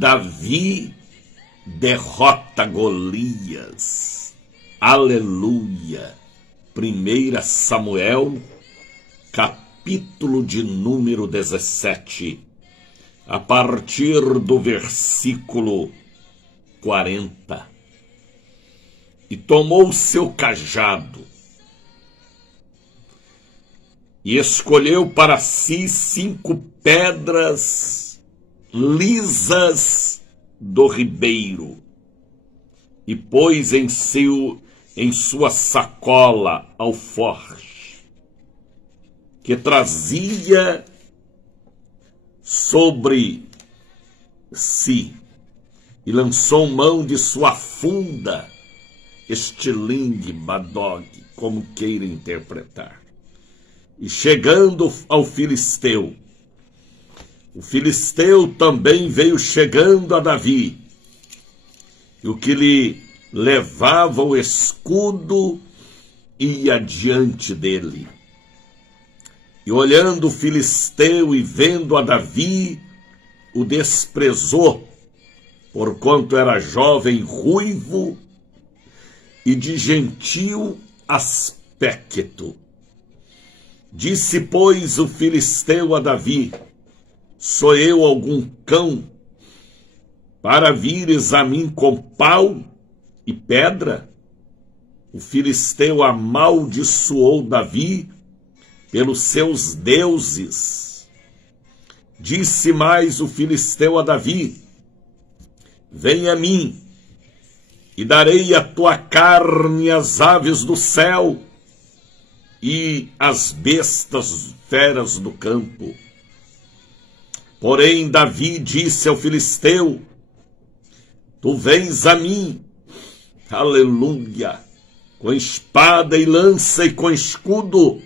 Davi derrota Golias. Aleluia. 1 Samuel, capítulo de número 17, a partir do versículo 40. E tomou seu cajado e escolheu para si 5 pedras lisas do ribeiro e pôs em sua sacola alforje, que trazia sobre si, e lançou mão de sua funda, estilingue, badog, como queira interpretar. E chegando ao filisteu, o filisteu também veio chegando a Davi, e o que lhe levava o escudo ia diante dele. E olhando o filisteu e vendo a Davi, o desprezou, porquanto era jovem, ruivo e de gentil aspecto. Disse, pois, o filisteu a Davi: sou eu algum cão, para vires a mim com pau e pedra? O filisteu amaldiçoou Davi pelos seus deuses. Disse mais o filisteu a Davi: vem a mim, e darei a tua carne às aves do céu e às bestas feras do campo. Porém Davi disse ao filisteu: tu vens a mim, aleluia, com espada e lança e com escudo,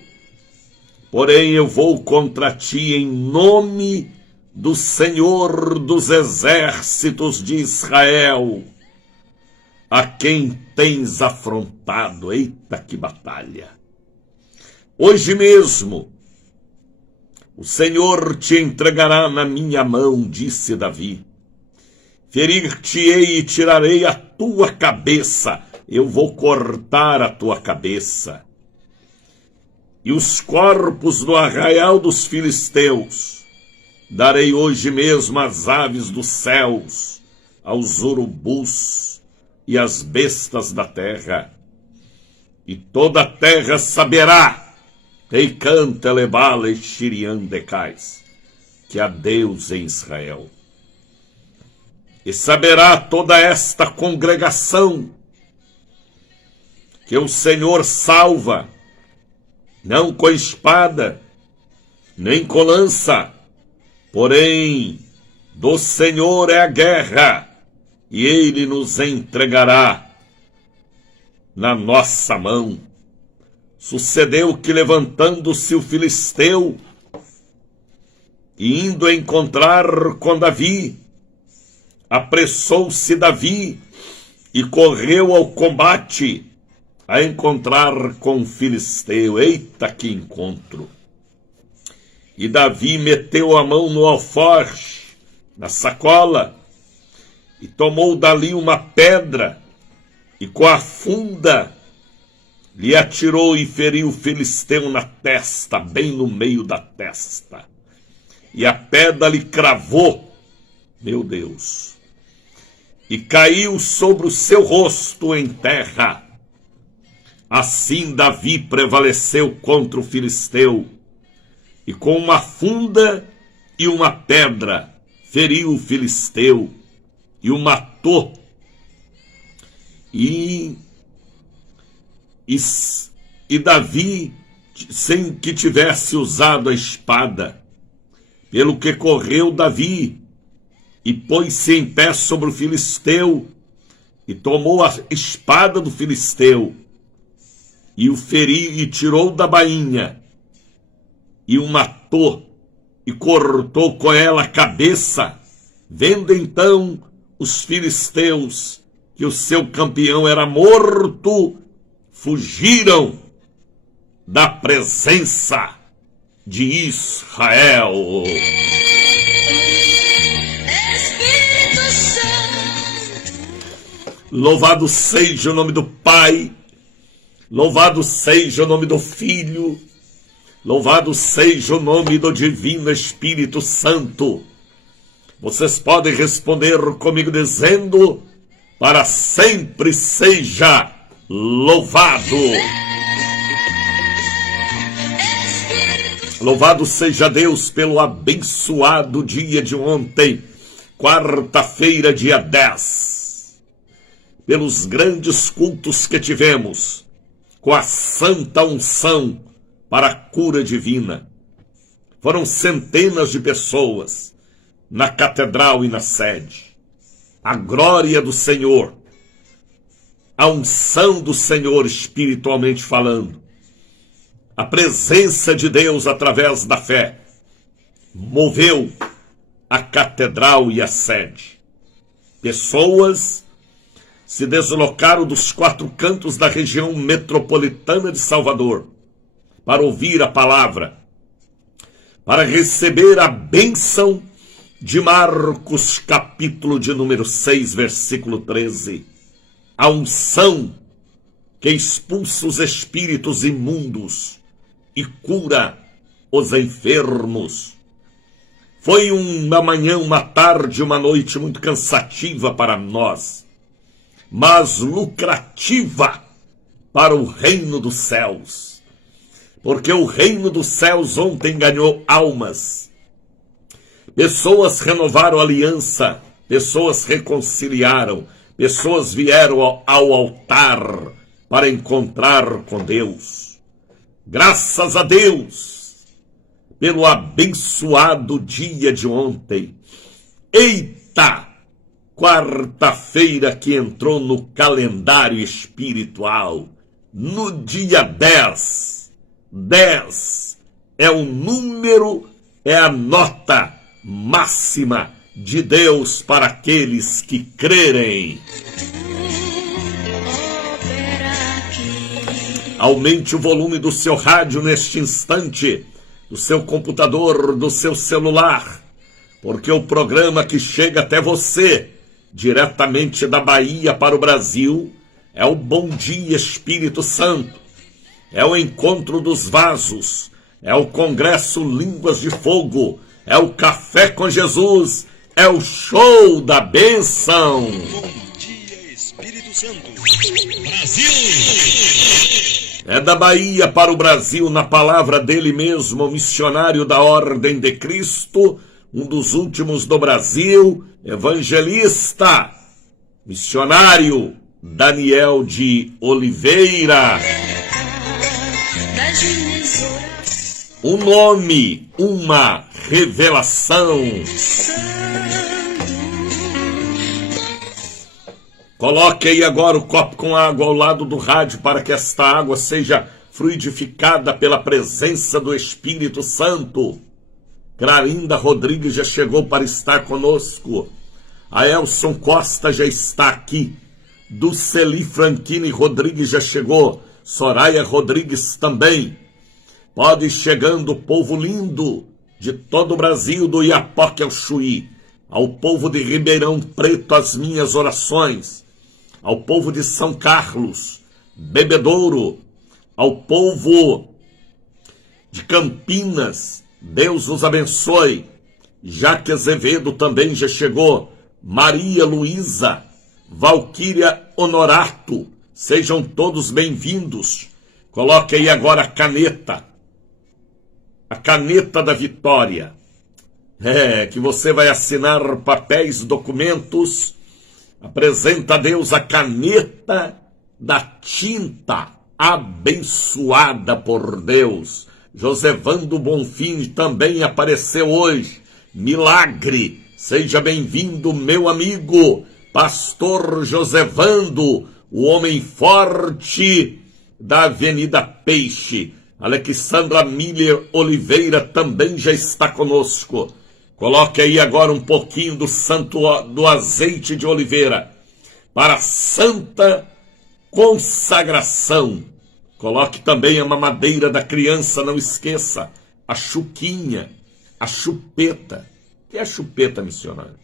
porém eu vou contra ti em nome do Senhor dos exércitos de Israel, a quem tens afrontado. Eita, que batalha! Hoje mesmo o Senhor te entregará na minha mão, disse Davi. Ferir-te-ei e tirarei a tua cabeça. Eu vou cortar a tua cabeça. E os corpos no arraial dos filisteus darei hoje mesmo às aves dos céus, aos urubus e às bestas da terra. E toda a terra saberá, e canta lebala e xiriandecais, que há Deus em Israel. E saberá toda esta congregação que o Senhor salva, não com espada, nem com lança, porém do Senhor é a guerra, e ele nos entregará na nossa mão. Sucedeu que, levantando-se o filisteu e indo encontrar com Davi, apressou-se Davi e correu ao combate a encontrar com o filisteu. Eita, que encontro! E Davi meteu a mão no alforje, na sacola, e tomou dali uma pedra, e com a funda lhe atirou e feriu o filisteu na testa, bem no meio da testa. E a pedra lhe cravou, meu Deus, e caiu sobre o seu rosto em terra. Assim Davi prevaleceu contra o filisteu, e com uma funda e uma pedra feriu o filisteu e o matou. E Davi, sem que tivesse usado a espada, pelo que correu Davi e pôs-se em pé sobre o filisteu e tomou a espada do filisteu e o feriu e tirou da bainha e o matou e cortou com ela a cabeça. Vendo então os filisteus que o seu campeão era morto, fugiram da presença de Israel. Espírito Louvado seja o nome do Pai, louvado seja o nome do Filho, louvado seja o nome do Divino Espírito Santo. Vocês podem responder comigo dizendo: para sempre seja louvado. Louvado seja Deus pelo abençoado dia de ontem, quarta-feira, dia 10. Pelos grandes cultos que tivemos, com a santa unção para a cura divina. Foram centenas de pessoas na catedral e na sede. A glória do Senhor, a unção do Senhor espiritualmente falando, a presença de Deus através da fé, moveu a catedral e a sede. Pessoas se deslocaram dos 4 cantos da região metropolitana de Salvador para ouvir a palavra, para receber a bênção de Marcos, capítulo de número 6, versículo 13. A unção que expulsa os espíritos imundos e cura os enfermos. Foi uma manhã, uma tarde, uma noite muito cansativa para nós, mas lucrativa para o reino dos céus. Porque o reino dos céus ontem ganhou almas. Pessoas renovaram a aliança, pessoas reconciliaram, pessoas vieram ao altar para encontrar com Deus. Graças a Deus pelo abençoado dia de ontem. Eita! Quarta-feira que entrou no calendário espiritual, no dia 10. 10 é o número, é a nota máxima de Deus para aqueles que crerem. Aumente o volume do seu rádio neste instante, do seu computador, do seu celular, porque o programa que chega até você, diretamente da Bahia para o Brasil, é o Bom Dia Espírito Santo, é o Encontro dos Vasos, é o Congresso Línguas de Fogo, é o Café com Jesus, é o Show da Bênção. Bom Dia Espírito Santo, Brasil! É da Bahia para o Brasil, na palavra dele mesmo, o missionário da Ordem de Cristo, um dos últimos do Brasil, evangelista, missionário Daniel de Oliveira. Um nome, uma revelação. Coloque aí agora o copo com água ao lado do rádio para que esta água seja fluidificada pela presença do Espírito Santo. Clarinda Rodrigues já chegou para estar conosco. A Elson Costa já está aqui. Duceli Franchini Rodrigues já chegou. Soraya Rodrigues também. Pode ir chegando, povo lindo de todo o Brasil, do Iapoque ao Chuí. Ao povo de Ribeirão Preto, as minhas orações. Ao povo de São Carlos, Bebedouro. Ao povo de Campinas, Deus os abençoe. Jaque Azevedo também já chegou. Maria Luísa, Valquíria Honorato, sejam todos bem-vindos. Coloque aí agora a caneta da vitória. Que você vai assinar papéis, documentos. Apresenta a Deus a caneta da tinta abençoada por Deus. Josevando Bonfim também apareceu hoje. Milagre, seja bem-vindo, meu amigo, pastor Josevando, o homem forte da Avenida Peixe. Alexandra Miller Oliveira também já está conosco. Coloque aí agora um pouquinho do azeite de oliveira para a santa consagração. Coloque também a mamadeira da criança, não esqueça. A chuquinha, a chupeta. O que é a chupeta, missionário?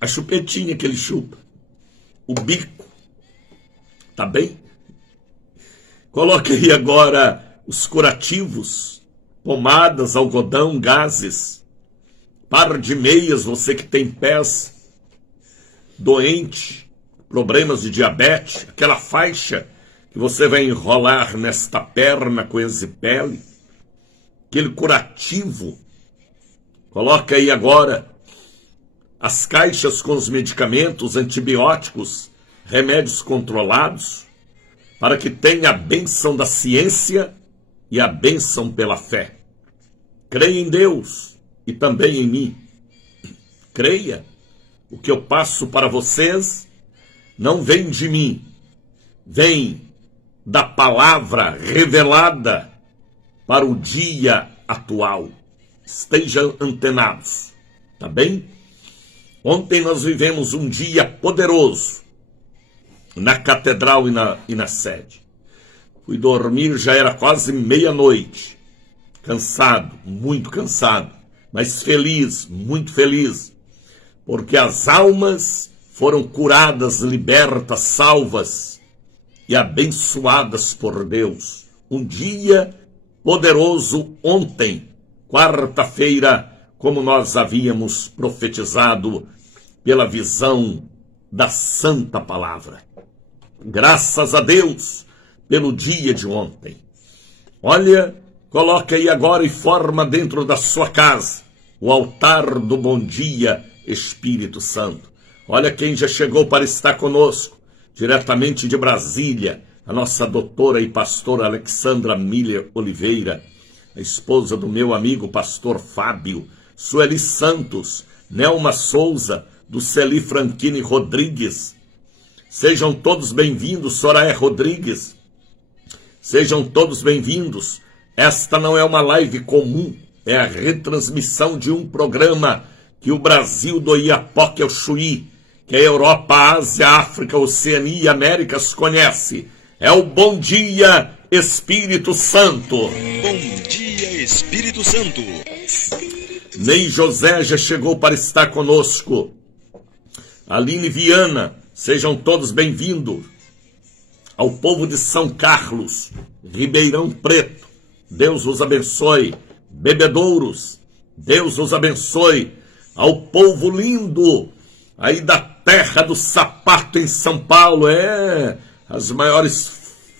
A chupetinha que ele chupa. o bico. Tá bem? Coloque aí agora os curativos, pomadas, algodão, gases, par de meias, você que tem pés doente, problemas de diabetes, aquela faixa que você vai enrolar nesta perna com exipele, aquele curativo. Coloca aí agora as caixas com os medicamentos, antibióticos, remédios controlados, para que tenha a bênção da ciência e a bênção pela fé. Creia em Deus e também em mim. Creia, o que eu passo para vocês não vem de mim, vem da palavra revelada para o dia atual. Estejam antenados, tá bem? Ontem nós vivemos um dia poderoso na catedral e na sede. Fui dormir, já era quase meia-noite. Cansado, muito cansado, mas feliz, muito feliz, porque as almas foram curadas, libertas, salvas e abençoadas por Deus. Um dia poderoso ontem, quarta-feira, como nós havíamos profetizado pela visão da Santa Palavra. Graças a Deus pelo dia de ontem. Olha, coloca aí agora e forma dentro da sua casa o altar do Bom Dia Espírito Santo. Olha quem já chegou para estar conosco, diretamente de Brasília, a nossa doutora e pastora Alexandra Miller Oliveira, a esposa do meu amigo pastor Fábio, Sueli Santos, Nelma Souza, do Celi Franchini Rodrigues. Sejam todos bem-vindos, Soraya Rodrigues. Sejam todos bem-vindos. Esta não é uma live comum, é a retransmissão de um programa que o Brasil do Iapoque ao Chuí, que a Europa, a Ásia, a África, a Oceania e Américas conhece. É o Bom Dia Espírito Santo. Bom Dia Espírito Santo. Ney José já chegou para estar conosco. Aline Viana, sejam todos bem-vindos. Ao povo de São Carlos, Ribeirão Preto, Deus os abençoe. Bebedouros, Deus os abençoe. Ao povo lindo aí da terra do sapato em São Paulo, as maiores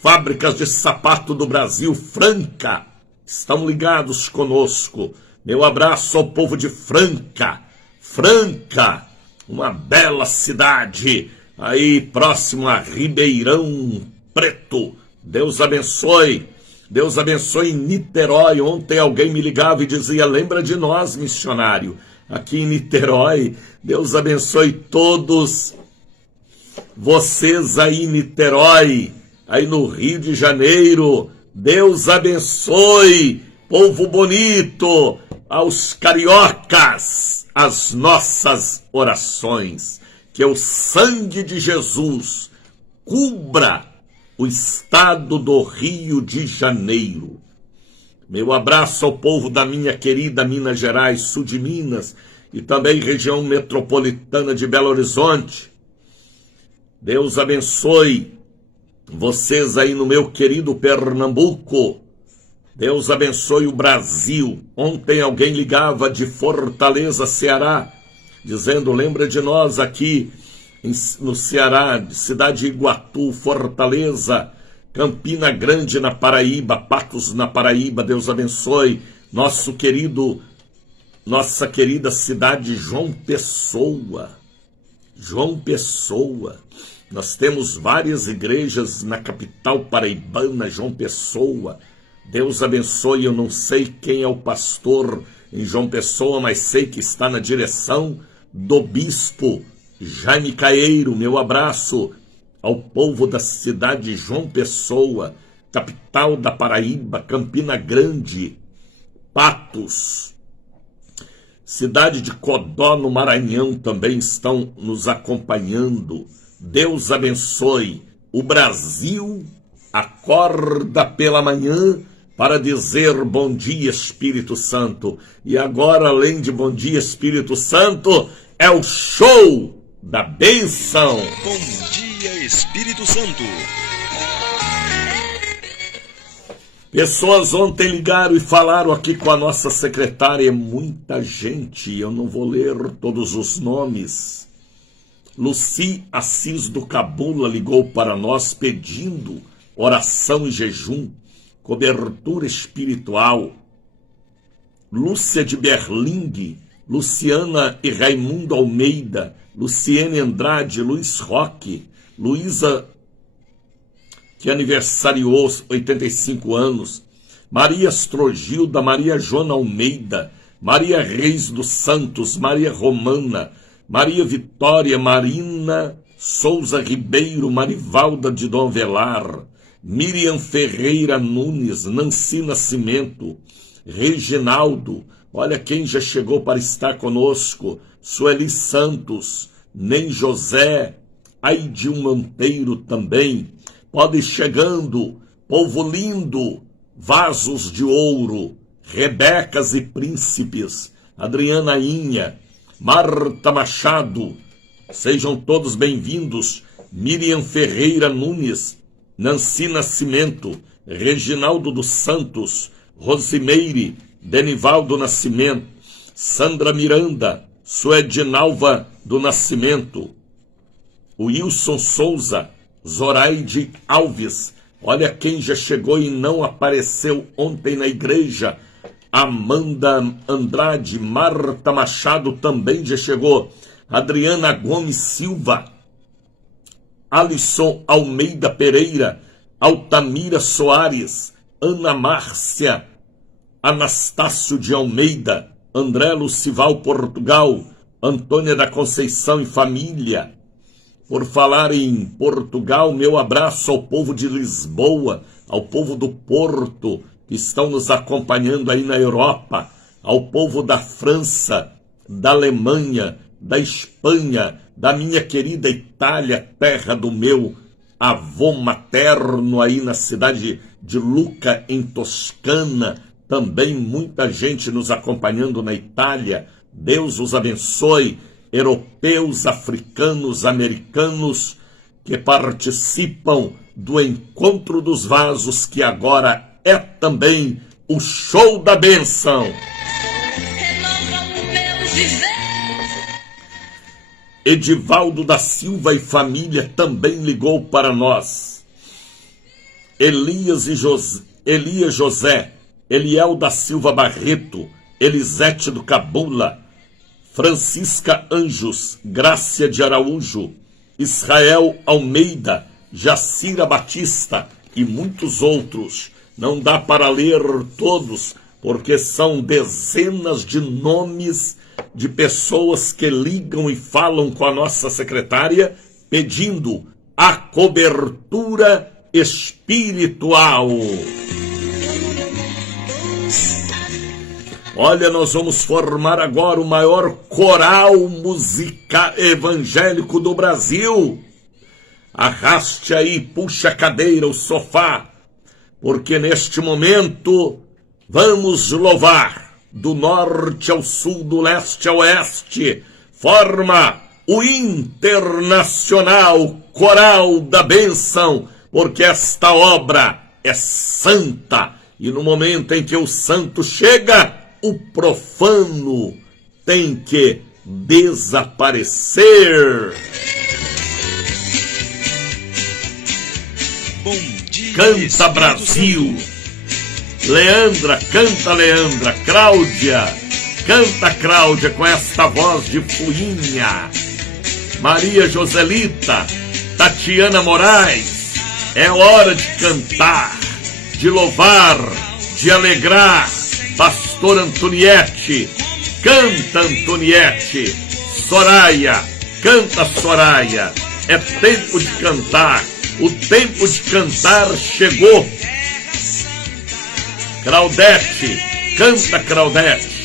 fábricas de sapato do Brasil, Franca, estão ligados conosco. Meu abraço ao povo de Franca. Franca, uma bela cidade aí próximo a Ribeirão Preto. Deus abençoe. Deus abençoe em Niterói. Ontem alguém me ligava e dizia: lembra de nós, missionário, aqui em Niterói. Deus abençoe todos vocês aí em Niterói, aí no Rio de Janeiro. Deus abençoe, povo bonito, aos cariocas, as nossas orações. Que o sangue de Jesus cubra o estado do Rio de Janeiro. Meu abraço ao povo da minha querida Minas Gerais, sul de Minas, e também região metropolitana de Belo Horizonte. Deus abençoe vocês aí no meu querido Pernambuco. Deus abençoe o Brasil. Ontem alguém ligava de Fortaleza, Ceará, dizendo: lembra de nós aqui no Ceará, cidade de Iguatu, Fortaleza, Campina Grande na Paraíba, Patos na Paraíba. Deus abençoe nossa querida cidade João Pessoa. João Pessoa. Nós temos várias igrejas na capital paraibana, João Pessoa. Deus abençoe. Eu não sei quem é o pastor em João Pessoa, mas sei que está na direção do bispo Jaime Caeiro. Meu abraço ao povo da cidade de João Pessoa, capital da Paraíba, Campina Grande, Patos, cidade de Codó, no Maranhão, também estão nos acompanhando. Deus abençoe. O Brasil acorda pela manhã para dizer bom dia, Espírito Santo. E agora, além de bom dia, Espírito Santo, é o show da bênção. Bom dia, Espírito Santo. Pessoas ontem ligaram e falaram aqui com a nossa secretária, muita gente, eu não vou ler todos os nomes. Luci Assis do Cabula ligou para nós pedindo oração e jejum, cobertura espiritual. Lúcia de Berling, Luciana e Raimundo Almeida, Luciene Andrade, Luiz Roque, Luísa, que aniversariou 85 anos, Maria Astrogilda, Maria Joana Almeida, Maria Reis dos Santos, Maria Romana, Maria Vitória, Marina Souza Ribeiro, Marivalda de Dom Velar, Miriam Ferreira Nunes, Nancy Nascimento, Reginaldo, olha quem já chegou para estar conosco, Sueli Santos, Nem José, Aidil Monteiro também. Pode ir chegando, povo lindo, vasos de ouro, Rebecas e príncipes, Adriana Inha, Marta Machado, sejam todos bem-vindos, Miriam Ferreira Nunes, Nancy Nascimento, Reginaldo dos Santos, Rosimeire, Denivaldo Nascimento, Sandra Miranda, Suedinalva do Nascimento, Wilson Souza, Zoraide Alves, olha quem já chegou e não apareceu ontem na igreja, Amanda Andrade, Marta Machado também já chegou, Adriana Gomes Silva, Alisson Almeida Pereira, Altamira Soares, Ana Márcia, Anastácio de Almeida, André Lucival Portugal, Antônia da Conceição e família. Por falar em Portugal, meu abraço ao povo de Lisboa, ao povo do Porto, que estão nos acompanhando aí na Europa, ao povo da França, da Alemanha, da Espanha, da minha querida Itália, terra do meu avô materno aí na cidade de Lucca, em Toscana, também muita gente nos acompanhando na Itália, Deus os abençoe, europeus, africanos, americanos, que participam do Encontro dos Vasos, que agora é também o show da bênção. Edivaldo da Silva e família também ligou para nós. Elias José, Eliel da Silva Barreto, Elisete do Cabula, Francisca Anjos, Grácia de Araújo, Israel Almeida, Jacira Batista e muitos outros. Não dá para ler todos, porque são dezenas de nomes de pessoas que ligam e falam com a nossa secretária pedindo a cobertura espiritual. Olha, nós vamos formar agora o maior coral musical evangélico do Brasil. Arraste aí, puxa a cadeira, o sofá, porque neste momento vamos louvar do norte ao sul, do leste ao oeste, forma o Internacional Coral da Bênção, porque esta obra é santa, e no momento em que o santo chega, o profano tem que desaparecer. Bom dia, Canta Brasil. Leandra, canta Leandra. Cláudia, canta Cláudia com esta voz de fuinha. Maria Joselita, Tatiana Moraes, é hora de cantar, de louvar, de alegrar. Pastor Antoniete, canta Antoniete. Soraya, canta Soraya. É tempo de cantar, o tempo de cantar chegou. Claudete, canta Claudete.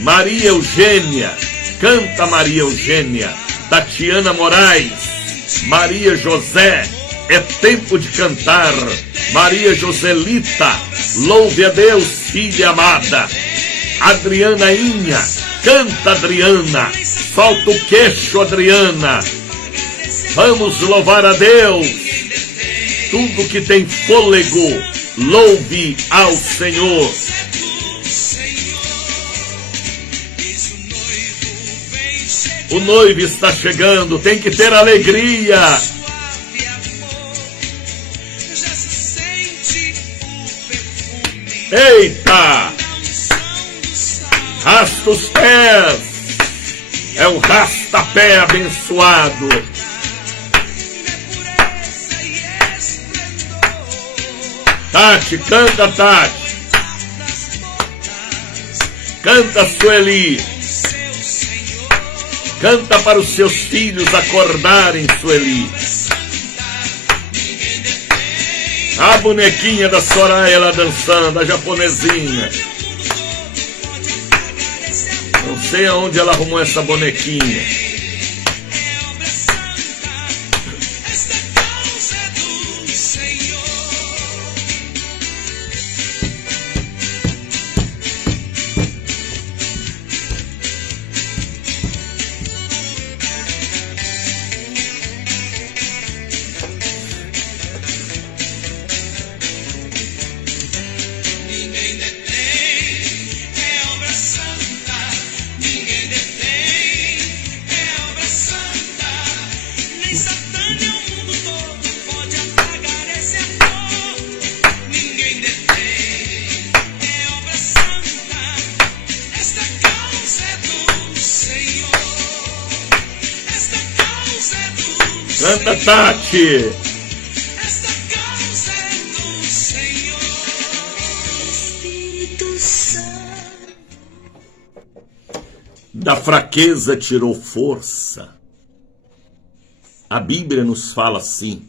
Maria Eugênia, canta Maria Eugênia. Tatiana Moraes, Maria José, é tempo de cantar. Maria Joselita, louve a Deus, filha amada. Adriana Inha, Canta, Adriana. Solta o queixo, Adriana. Vamos louvar a Deus. Tudo que tem fôlego, louve ao Senhor. O noivo está chegando, tem que ter alegria. Eita! Rasta os pés. É o rastapé abençoado. Tati, canta, Tati. Canta, Sueli. Canta para os seus filhos acordarem, Sueli. A bonequinha da Soraya lá dançando, a japonesinha. Não sei aonde ela arrumou essa bonequinha. Canta, Tati. Esta causa é do Senhor. Espírito Santo. Da fraqueza tirou força. A Bíblia nos fala assim.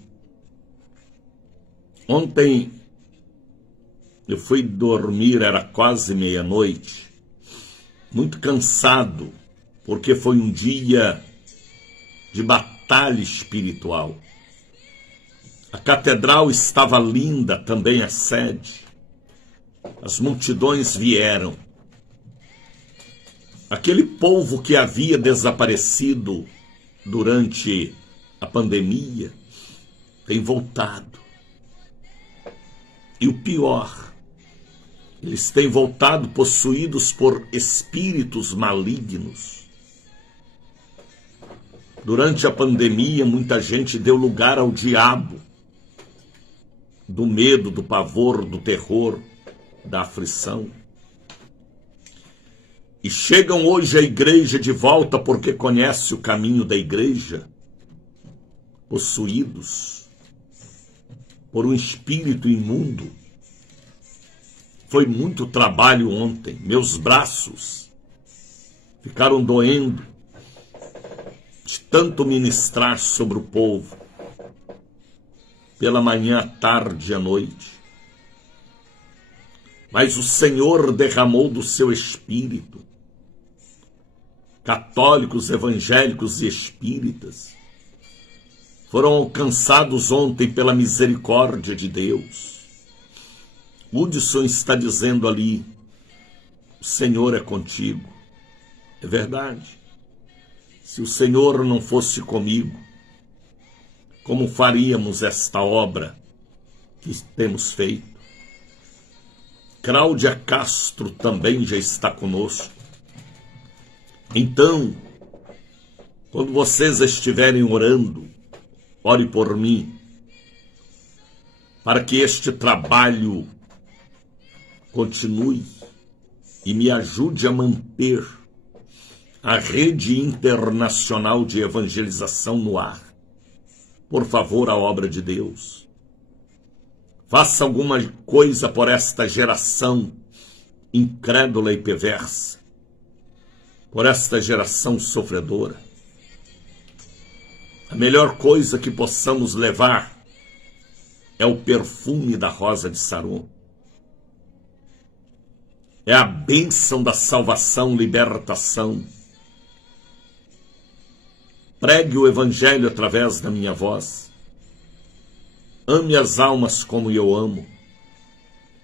Ontem eu fui dormir, era quase meia-noite, muito cansado, porque foi um dia de batalha espiritual. A catedral estava linda, também a sede. As multidões vieram. Aquele povo que havia desaparecido durante a pandemia tem voltado. E o pior, eles têm voltado possuídos por espíritos malignos. Durante a pandemia, muita gente deu lugar ao diabo, do medo, do pavor, do terror, da aflição. E chegam hoje à igreja de volta porque conhece o caminho da igreja, possuídos por um espírito imundo. Foi muito trabalho ontem, meus braços ficaram doendo de tanto ministrar sobre o povo, pela manhã, à tarde e à noite. Mas o Senhor derramou do seu espírito. Católicos, evangélicos e espíritas foram alcançados ontem pela misericórdia de Deus. Hudson está dizendo ali, o Senhor é contigo. É verdade. Se o Senhor não fosse comigo, como faríamos esta obra que temos feito? Cláudia Castro também já está conosco. Então, quando vocês estiverem orando, ore por mim, para que este trabalho continue e me ajude a manter a rede internacional de evangelização no ar. Por favor, a obra de Deus. Faça alguma coisa por esta geração incrédula e perversa, por esta geração sofredora. A melhor coisa que possamos levar é o perfume da rosa de Saron. É a bênção da salvação, libertação. Pregue o evangelho através da minha voz. Ame as almas como eu amo.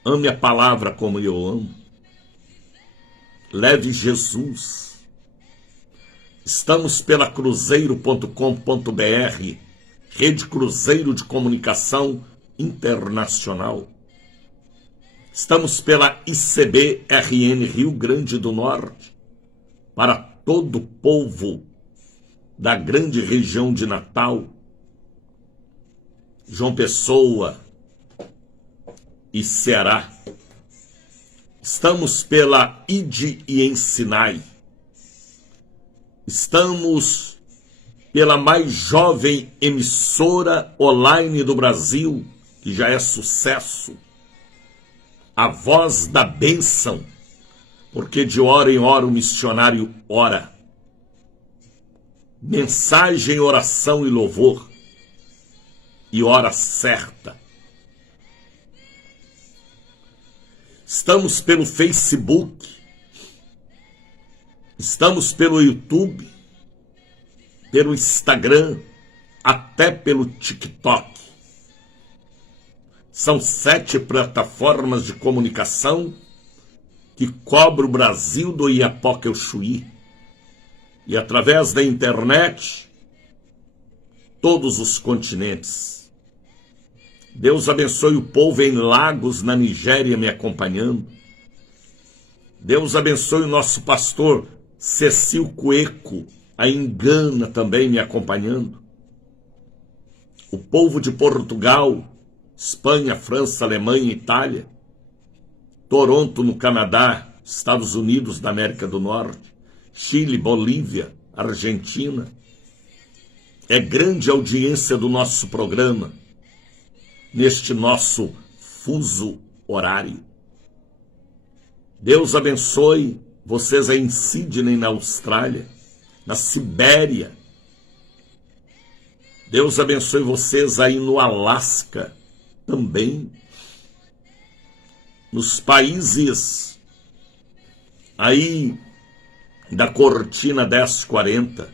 Ame a palavra como eu amo. Leve Jesus Estamos pela cruzeiro.com.br, Rede Cruzeiro de Comunicação Internacional. Estamos pela ICB-RN Rio Grande do Norte, para todo o povo da grande região de Natal, João Pessoa e Ceará. Estamos pela ID e Ensinai. Estamos pela mais jovem emissora online do Brasil, que já é sucesso, a Voz da Bênção, porque de hora em hora o missionário ora. Mensagem, oração e louvor, e hora certa. Estamos pelo Facebook, estamos pelo YouTube, pelo Instagram, até pelo TikTok. São 7 plataformas de comunicação que cobrem o Brasil do Iapoque ao Chuí. E através da internet, todos os continentes. Deus abençoe o povo em Lagos, na Nigéria, me acompanhando. Deus abençoe o nosso pastor Cecil Cueco, aí em Gana, também me acompanhando. O povo de Portugal, Espanha, França, Alemanha, Itália. Toronto, no Canadá, Estados Unidos da América do Norte. Chile, Bolívia, Argentina. É grande a audiência do nosso programa, neste nosso fuso horário. Deus abençoe vocês aí em Sydney, na Austrália, na Sibéria. Deus abençoe vocês aí no Alasca também. Nos países aí da Cortina 1040.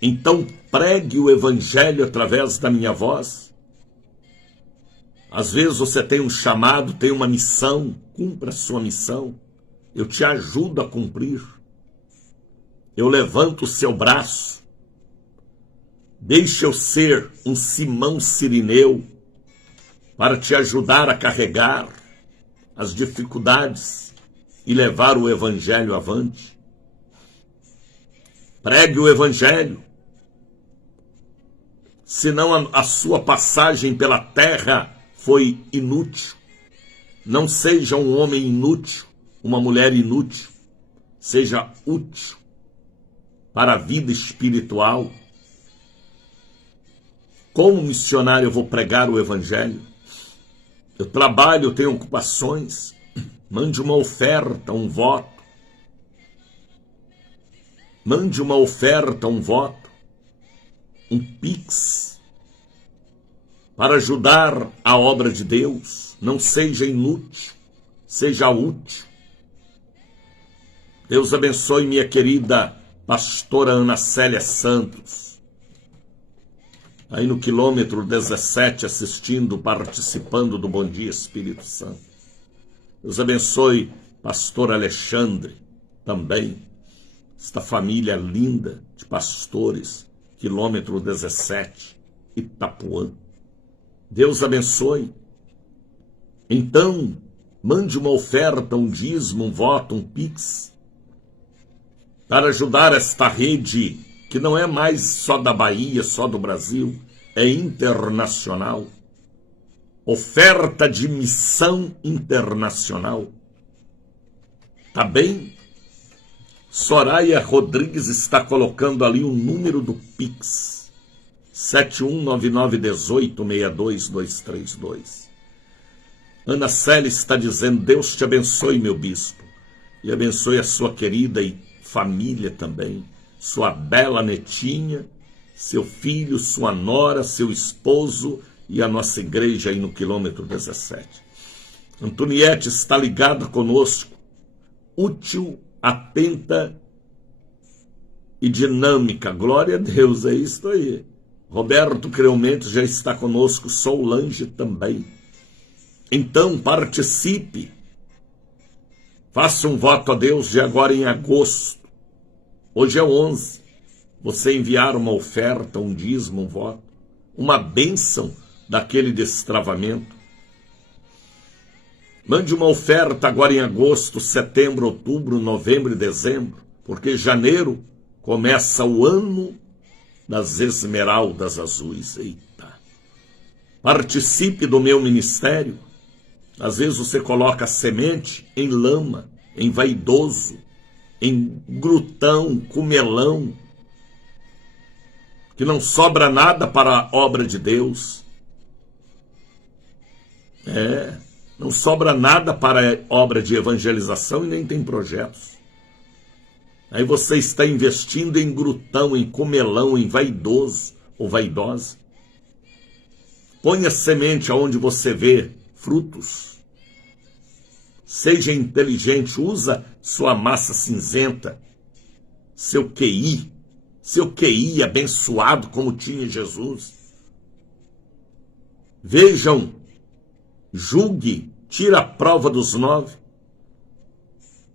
Então pregue o evangelho através da minha voz. Às vezes você tem um chamado, tem uma missão, cumpra a sua missão. Eu te ajudo a cumprir. Eu levanto o seu braço. Deixa eu ser um Simão Cirineu para te ajudar a carregar as dificuldades e levar o evangelho avante. Pregue o evangelho. Senão a sua passagem pela terra foi inútil. Não seja um homem inútil, uma mulher inútil. Seja útil para a vida espiritual. Como missionário eu vou pregar o evangelho? Eu trabalho, eu tenho ocupações. Mande uma oferta, um voto. Mande uma oferta, um voto. Um Pix, para ajudar a obra de Deus. Não seja inútil, seja útil. Deus abençoe minha querida pastora Ana Célia Santos, aí no quilômetro 17, assistindo, participando do Bom Dia Espírito Santo. Deus abençoe pastor Alexandre também, esta família linda de pastores, quilômetro 17, Itapuã. Deus abençoe. Então, mande uma oferta, um dízimo, um voto, um Pix, para ajudar esta rede, que não é mais só da Bahia, só do Brasil, é internacional. Oferta de missão internacional. Tá bem? Soraya Rodrigues está colocando ali o número do Pix, 7199186232. Ana Célia está dizendo: Deus te abençoe, meu bispo, e abençoe a sua querida e família também, sua bela netinha, seu filho, sua nora, seu esposo e a nossa igreja aí no quilômetro 17. Antoniette está ligada conosco, útil, atenta e dinâmica. Glória a Deus, é isso aí. Roberto Creumento já está conosco, Solange também. Então participe. Faça um voto a Deus de agora em agosto. Hoje é 11. Você enviar uma oferta, um dízimo, um voto, uma bênção daquele destravamento. Mande uma oferta agora em agosto, setembro, outubro, novembro e dezembro, porque janeiro começa o ano das esmeraldas azuis. Eita! Participe do meu ministério. Às vezes você coloca a semente em lama, em vaidoso, em grutão, cumelão, que não sobra nada para a obra de Deus. Não sobra nada para a obra de evangelização e nem tem projetos. Aí você está investindo em grutão, em cumelão, em vaidoso ou vaidosa. Ponha semente aonde você vê frutos. Seja inteligente, usa sua massa cinzenta, seu QI abençoado como tinha Jesus. Vejam, julgue, tira a prova dos 9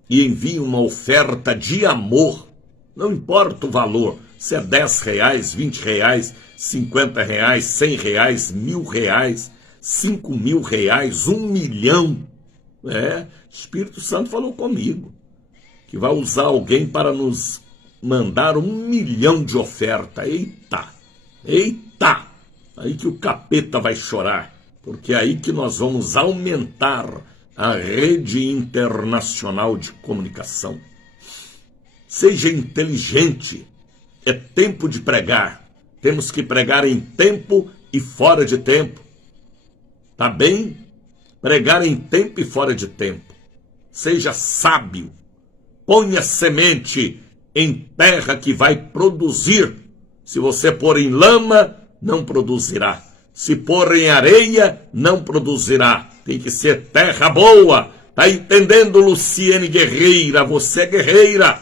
e envie uma oferta de amor. Não importa o valor, se é R$10, R$20, R$50, R$100, R$1.000, R$5.000, R$1 milhão. Espírito Santo falou comigo que vai usar alguém para nos mandar 1 milhão de oferta. Eita! Aí que o capeta vai chorar, porque é aí que nós vamos aumentar a rede internacional de comunicação. Seja inteligente, é tempo de pregar. Temos que pregar em tempo e fora de tempo. Tá bem? Pregar em tempo e fora de tempo. Seja sábio. Ponha semente em terra que vai produzir. Se você pôr em lama, não produzirá. Se pôr em areia, não produzirá. Tem que ser terra boa. Tá entendendo, Luciene Guerreira? Você é guerreira.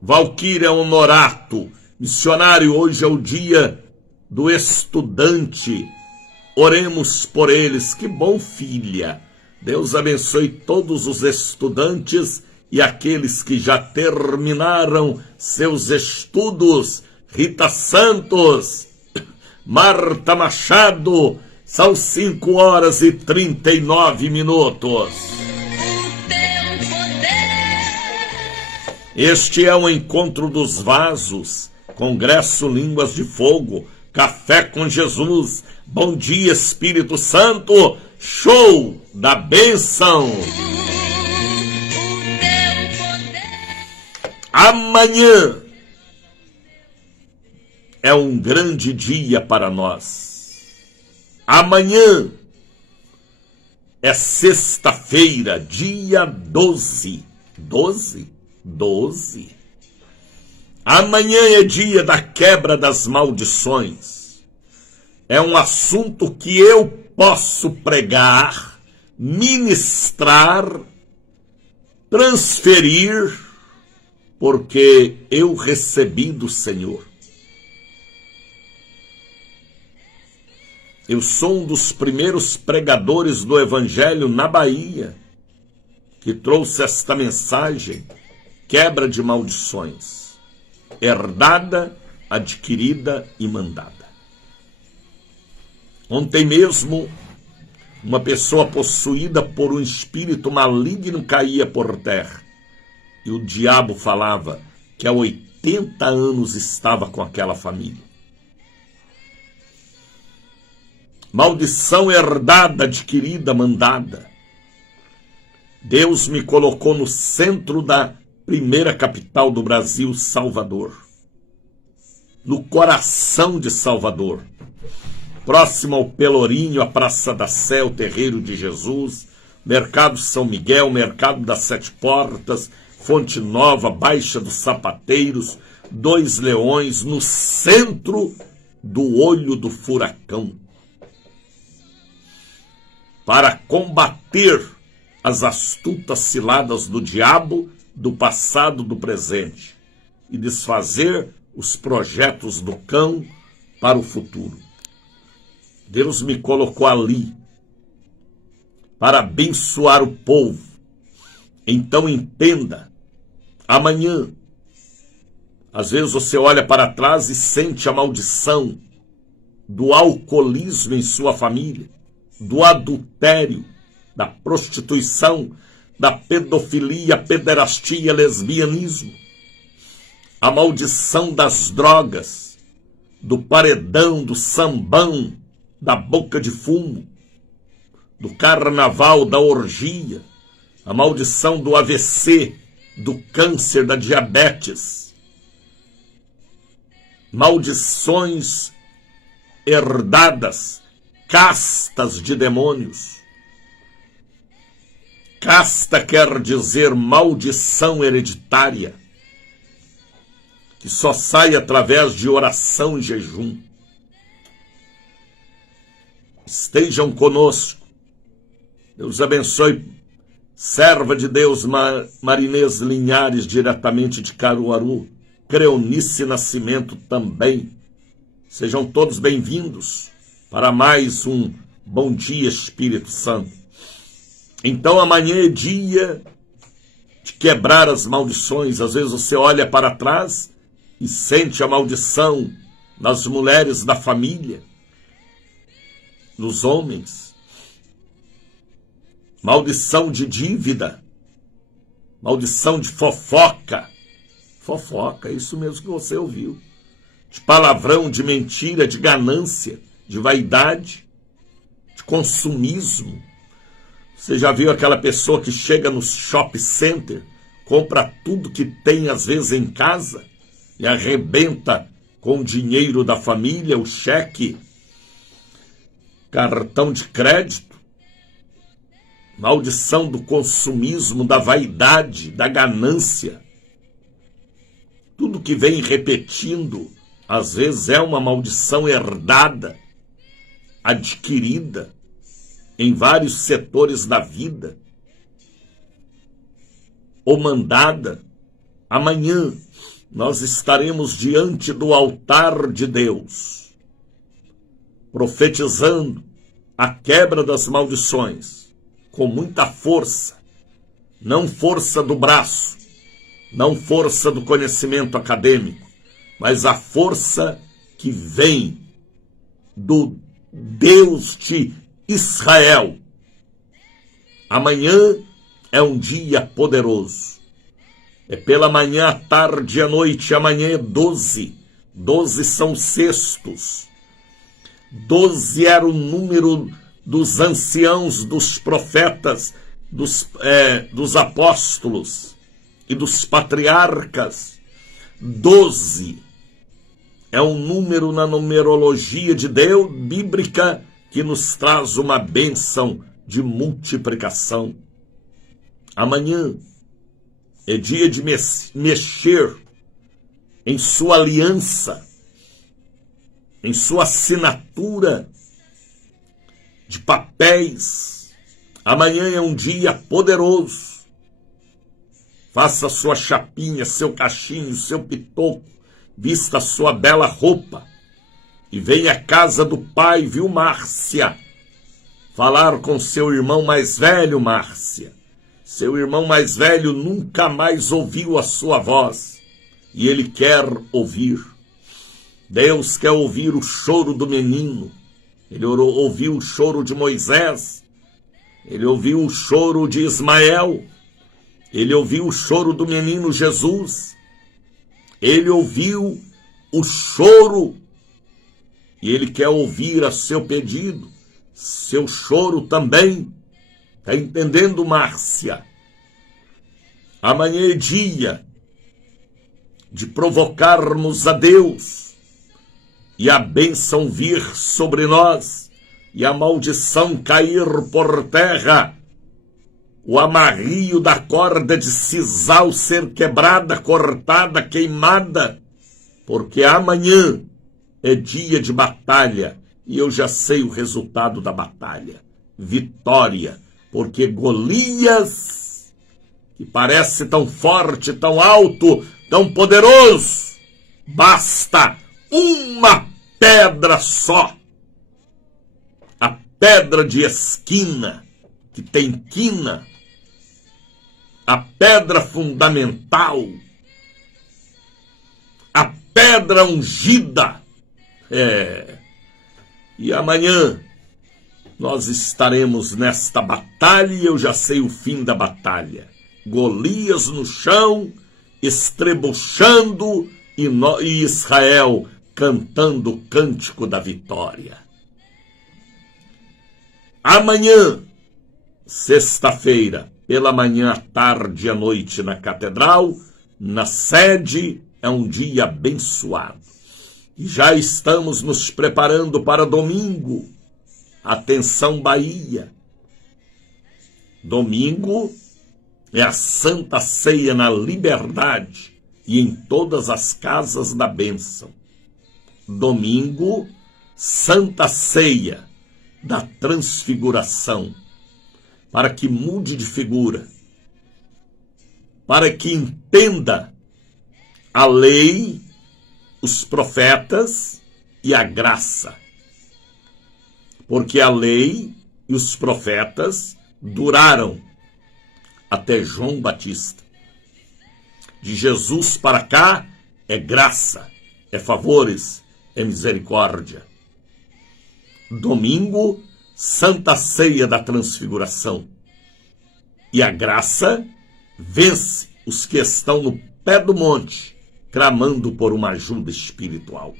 Valquíria Honorato, missionário, hoje é o dia do estudante. Oremos por eles. Que bom, filha. Deus abençoe todos os estudantes e aqueles que já terminaram seus estudos. Rita Santos, Marta Machado, são 5h39. Este é o Encontro dos Vasos, Congresso Línguas de Fogo, Café com Jesus. Bom dia, Espírito Santo, show da bênção. Amanhã é um grande dia para nós. Amanhã é sexta-feira, dia 12. 12. Amanhã é dia da quebra das maldições. É um assunto que eu posso pregar, ministrar, transferir, porque eu recebi do Senhor. Eu sou um dos primeiros pregadores do Evangelho na Bahia, que trouxe esta mensagem, quebra de maldições, herdada, adquirida e mandada. Ontem mesmo, uma pessoa possuída por um espírito maligno caía por terra, e o diabo falava que há 80 anos estava com aquela família. Maldição herdada, adquirida, mandada. Deus me colocou no centro da primeira capital do Brasil, Salvador. No coração de Salvador. Próximo ao Pelourinho, a Praça da Sé, o Terreiro de Jesus, Mercado São Miguel, Mercado das Sete Portas, Fonte Nova, Baixa dos Sapateiros, Dois Leões, no centro do olho do furacão. Para combater as astutas ciladas do diabo, do passado, do presente, e desfazer os projetos do cão para o futuro. Deus me colocou ali para abençoar o povo, Então entenda, amanhã, às vezes você olha para trás e sente a maldição do alcoolismo em sua família, do adultério, da prostituição, da pedofilia, pederastia, lesbianismo, a maldição das drogas, do paredão, do sambão, da boca de fumo, do carnaval, da orgia, a maldição do AVC, do câncer, da diabetes, maldições herdadas, castas de demônios. Casta quer dizer maldição hereditária, que só sai através de oração e jejum. Estejam conosco. Deus abençoe. Serva de Deus, Marinês Linhares, diretamente de Caruaru. Creonice Nascimento também. Sejam todos bem-vindos para mais um Bom Dia Espírito Santo. Então amanhã é dia de quebrar as maldições. Às vezes você olha para trás e sente a maldição nas mulheres da família, nos homens. Maldição de dívida, maldição de fofoca. Fofoca, isso mesmo que você ouviu. De palavrão, de mentira, de ganância, de vaidade, de consumismo. Você já viu aquela pessoa que chega no shopping center, compra tudo que tem às vezes em casa e arrebenta com o dinheiro da família, o cheque, cartão de crédito? Maldição do consumismo, da vaidade, da ganância. Tudo que vem repetindo, às vezes é uma maldição herdada, adquirida em vários setores da vida, ou mandada. Amanhã nós estaremos diante do altar de Deus, profetizando a quebra das maldições, com muita força, não força do braço, não força do conhecimento acadêmico, mas a força que vem do Deus de Israel. Amanhã é um dia poderoso. É pela manhã, à tarde e à noite. Amanhã é 12. 12 são sextos. 12 era o número dos anciãos, dos profetas, dos apóstolos e dos patriarcas. 12 é um número na numerologia de Deus, bíblica, que nos traz uma bênção de multiplicação. Amanhã é dia de mexer em sua aliança, em sua assinatura de papéis. Amanhã é um dia poderoso. Faça sua chapinha, seu cachinho, seu pitoco, vista sua bela roupa e venha à casa do pai, viu, Márcia? Falar com seu irmão mais velho, Márcia. Seu irmão mais velho nunca mais ouviu a sua voz e ele quer ouvir. Deus quer ouvir o choro do menino. Ele ouviu o choro de Moisés, ele ouviu o choro de Ismael, ele ouviu o choro do menino Jesus, ele ouviu o choro e ele quer ouvir a seu pedido, seu choro também. Está entendendo, Márcia? Amanhã é dia de provocarmos a Deus e a bênção vir sobre nós, e a maldição cair por terra, o amarrio da corda de sisal ser quebrada, cortada, queimada, porque amanhã é dia de batalha, e eu já sei o resultado da batalha. Vitória, porque Golias, que parece tão forte, tão alto, tão poderoso, basta uma pedra só, a pedra de esquina, que tem quina, a pedra fundamental, a pedra ungida. E amanhã nós estaremos nesta batalha e eu já sei o fim da batalha. Golias no chão, estrebuchando e Israel cantando o cântico da vitória. Amanhã, sexta-feira, pela manhã, à tarde e à noite na catedral, na sede, é um dia abençoado. E já estamos nos preparando para domingo. Atenção, Bahia. Domingo é a Santa Ceia na Liberdade e em todas as casas da bênção. Domingo, Santa Ceia da Transfiguração, para que mude de figura, para que entenda a lei, os profetas e a graça. Porque a lei e os profetas duraram até João Batista. De Jesus para cá é graça, é favores, é misericórdia. Domingo, Santa Ceia da Transfiguração. E a graça vence os que estão no pé do monte, clamando por uma ajuda espiritual.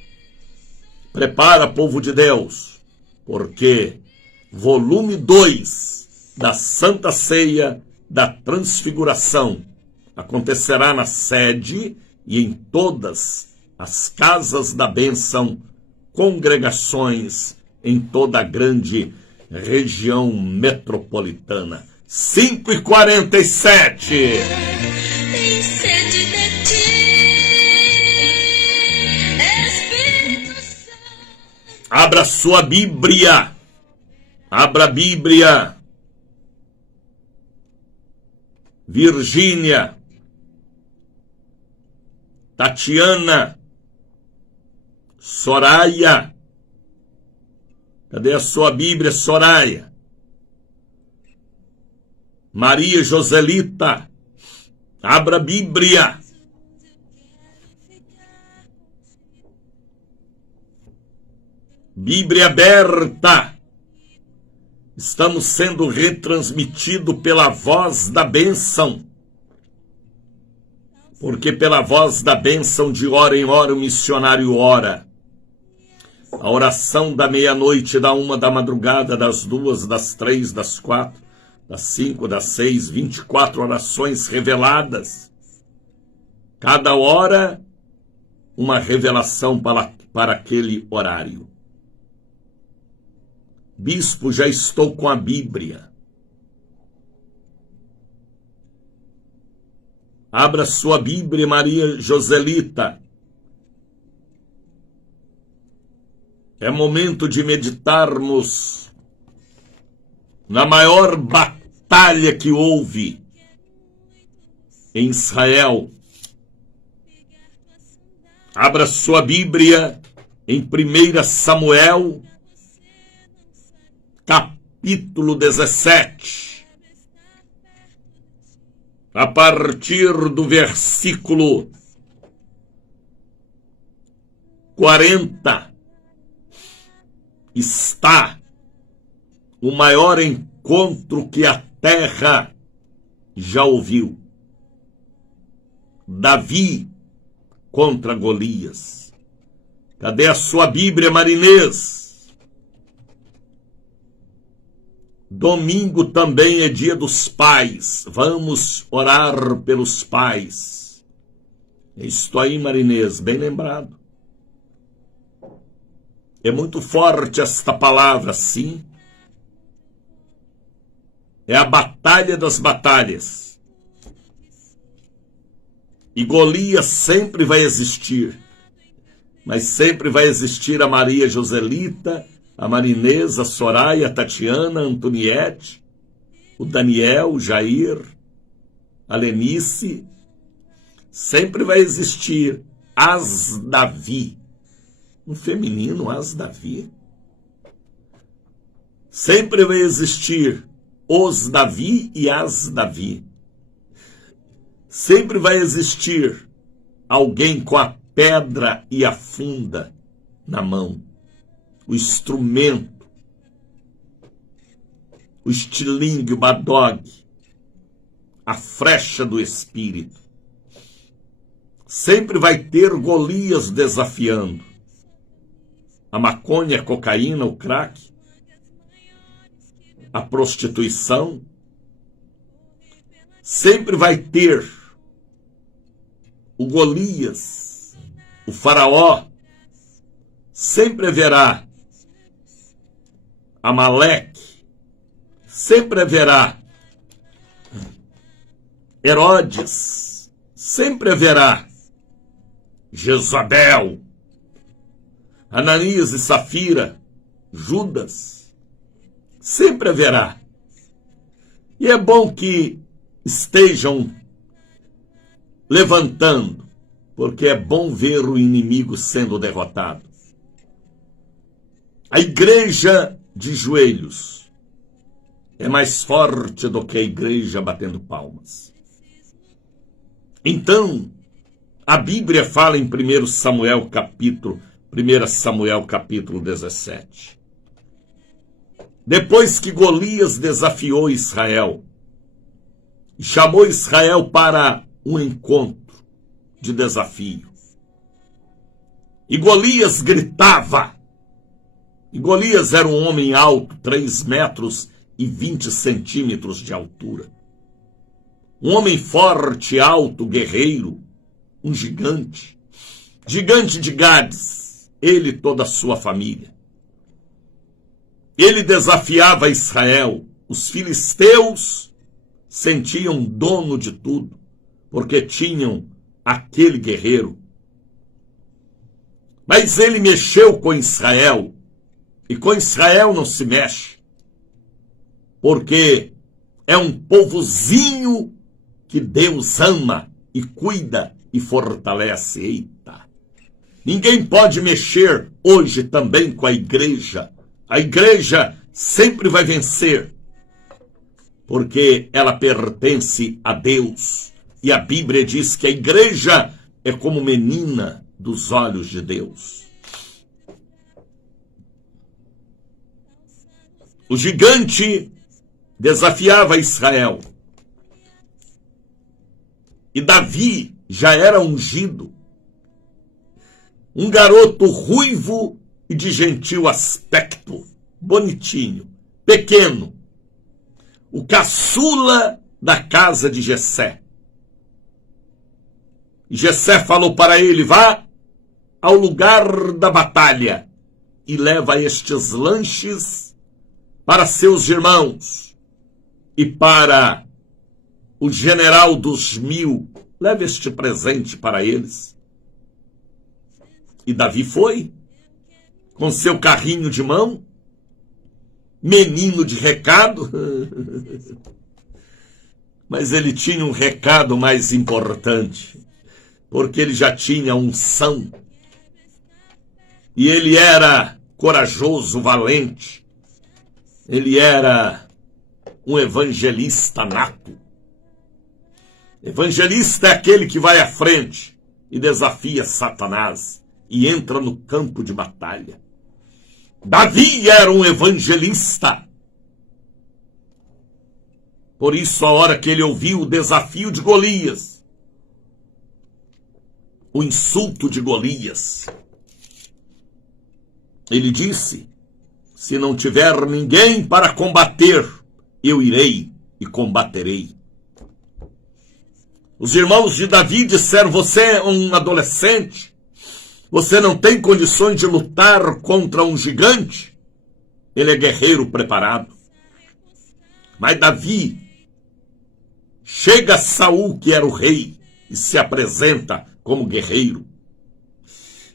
Prepara, povo de Deus, porque volume 2 da Santa Ceia da Transfiguração acontecerá na sede e em todas as casas da bênção, congregações em toda a grande região metropolitana. 5h47. Tem sede de ti, Espírito Santo. Abra sua Bíblia. Abra a Bíblia. Virgínia, Tatiana, Soraya. Cadê a sua Bíblia, Soraya? Maria Joselita, abra a Bíblia. Bíblia aberta. Estamos sendo retransmitidos pela voz da bênção. Porque pela voz da bênção, de hora em hora, o missionário ora. A oração da meia-noite, da 1 da madrugada, das 2, das 3, das 4, das 5, das 6, 24 orações reveladas. Cada hora, uma revelação para aquele horário. Bispo, já estou com a Bíblia. Abra sua Bíblia, Maria Joselita. É momento de meditarmos na maior batalha que houve em Israel. Abra sua Bíblia em 1 Samuel, capítulo 17. A partir do versículo 40, está o maior encontro que a terra já ouviu. Davi contra Golias. Cadê a sua Bíblia, Marinês? Domingo também é dia dos pais. Vamos orar pelos pais. Estou aí, Marinês, bem lembrado. É muito forte esta palavra, sim. É a batalha das batalhas. E Golias sempre vai existir. Mas sempre vai existir a Maria Joselita, a Marinês, a Soraya, a Tatiana, a Antoniette, o Daniel, o Jair, a Lenice. Sempre vai existir as Davi. Um feminino, as Davi. Sempre vai existir os Davi e as Davi. sempre vai existir alguém com a pedra e a funda na mão, o instrumento, o estilingue, o badogue, a flecha do Espírito. Sempre vai ter Golias desafiando. A maconha, a cocaína, o crack, a prostituição. Sempre vai ter o Golias, o faraó. Sempre haverá Amaleque. Sempre haverá Herodes. Sempre haverá Jezabel, Ananias e Safira, Judas. Sempre haverá. E é bom que estejam levantando, porque é bom ver o inimigo sendo derrotado. A igreja de joelhos é mais forte do que a igreja batendo palmas. Então, a Bíblia fala em 1 Samuel capítulo 17. Depois que Golias desafiou Israel, e chamou Israel para um encontro de desafio. E Golias gritava. E Golias era um homem alto, 3 metros e 20 centímetros de altura. Um homem forte, alto, guerreiro, um gigante. Gigante de Gades, ele e toda a sua família. Ele desafiava Israel. Os filisteus sentiam dono de tudo, porque tinham aquele guerreiro. Mas ele mexeu com Israel, e com Israel não se mexe, porque é um povozinho que Deus ama e cuida e fortalece. Eita! Ninguém pode mexer hoje também com a igreja. A igreja sempre vai vencer, porque ela pertence a Deus. E a Bíblia diz que a igreja é como menina dos olhos de Deus. O gigante desafiava Israel. E Davi já era ungido. Um garoto ruivo e de gentil aspecto, bonitinho, pequeno. O caçula da casa de Jessé. E Jessé falou para ele: vá ao lugar da batalha e leva estes lanches para seus irmãos e para o general dos 1000. Leve este presente para eles. E Davi foi, com seu carrinho de mão, menino de recado. Mas ele tinha um recado mais importante, porque ele já tinha unção. E ele era corajoso, valente. Ele era um evangelista nato. Evangelista é aquele que vai à frente e desafia Satanás e entra no campo de batalha. Davi era um evangelista. Por isso, a hora que ele ouviu o desafio de Golias, o insulto de Golias, ele disse: se não tiver ninguém para combater, eu irei e combaterei. Os irmãos de Davi disseram: você é um adolescente, você não tem condições de lutar contra um gigante. Ele é guerreiro preparado. Mas Davi chega a Saul, que era o rei, e se apresenta como guerreiro.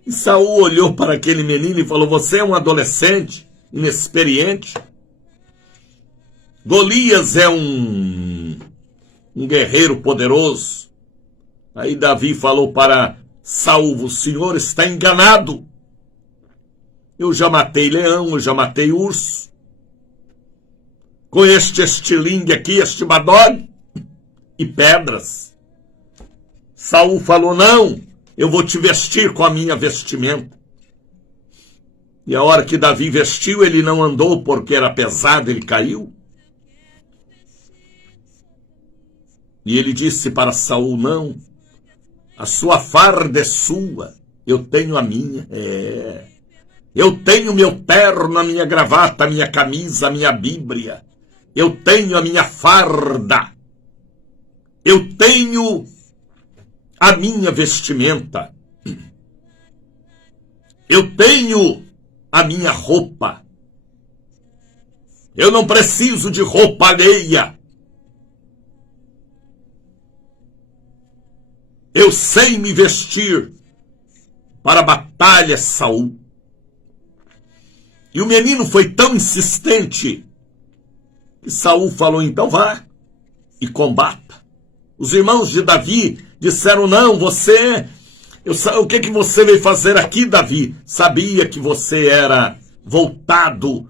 E Saul olhou para aquele menino e falou: você é um adolescente, inexperiente. Golias é um guerreiro poderoso. Aí Davi falou para Saul: o senhor está enganado. Eu já matei leão, eu já matei urso. Com este estilingue aqui, este badogue e pedras. Saul falou: não, eu vou te vestir com a minha vestimenta. E a hora que Davi vestiu, ele não andou porque era pesado, ele caiu. E ele disse para Saul: não, a sua farda é sua, eu tenho a minha. Eu tenho meu terno, a minha gravata, a minha camisa, a minha bíblia. Eu tenho a minha farda. Eu tenho a minha vestimenta. Eu tenho a minha roupa. Eu não preciso de roupa alheia. Eu sei me vestir para a batalha, Saul. E o menino foi tão insistente que Saul falou: então vá e combata. Os irmãos de Davi disseram: não, o que você veio fazer aqui, Davi? Sabia que você era voltado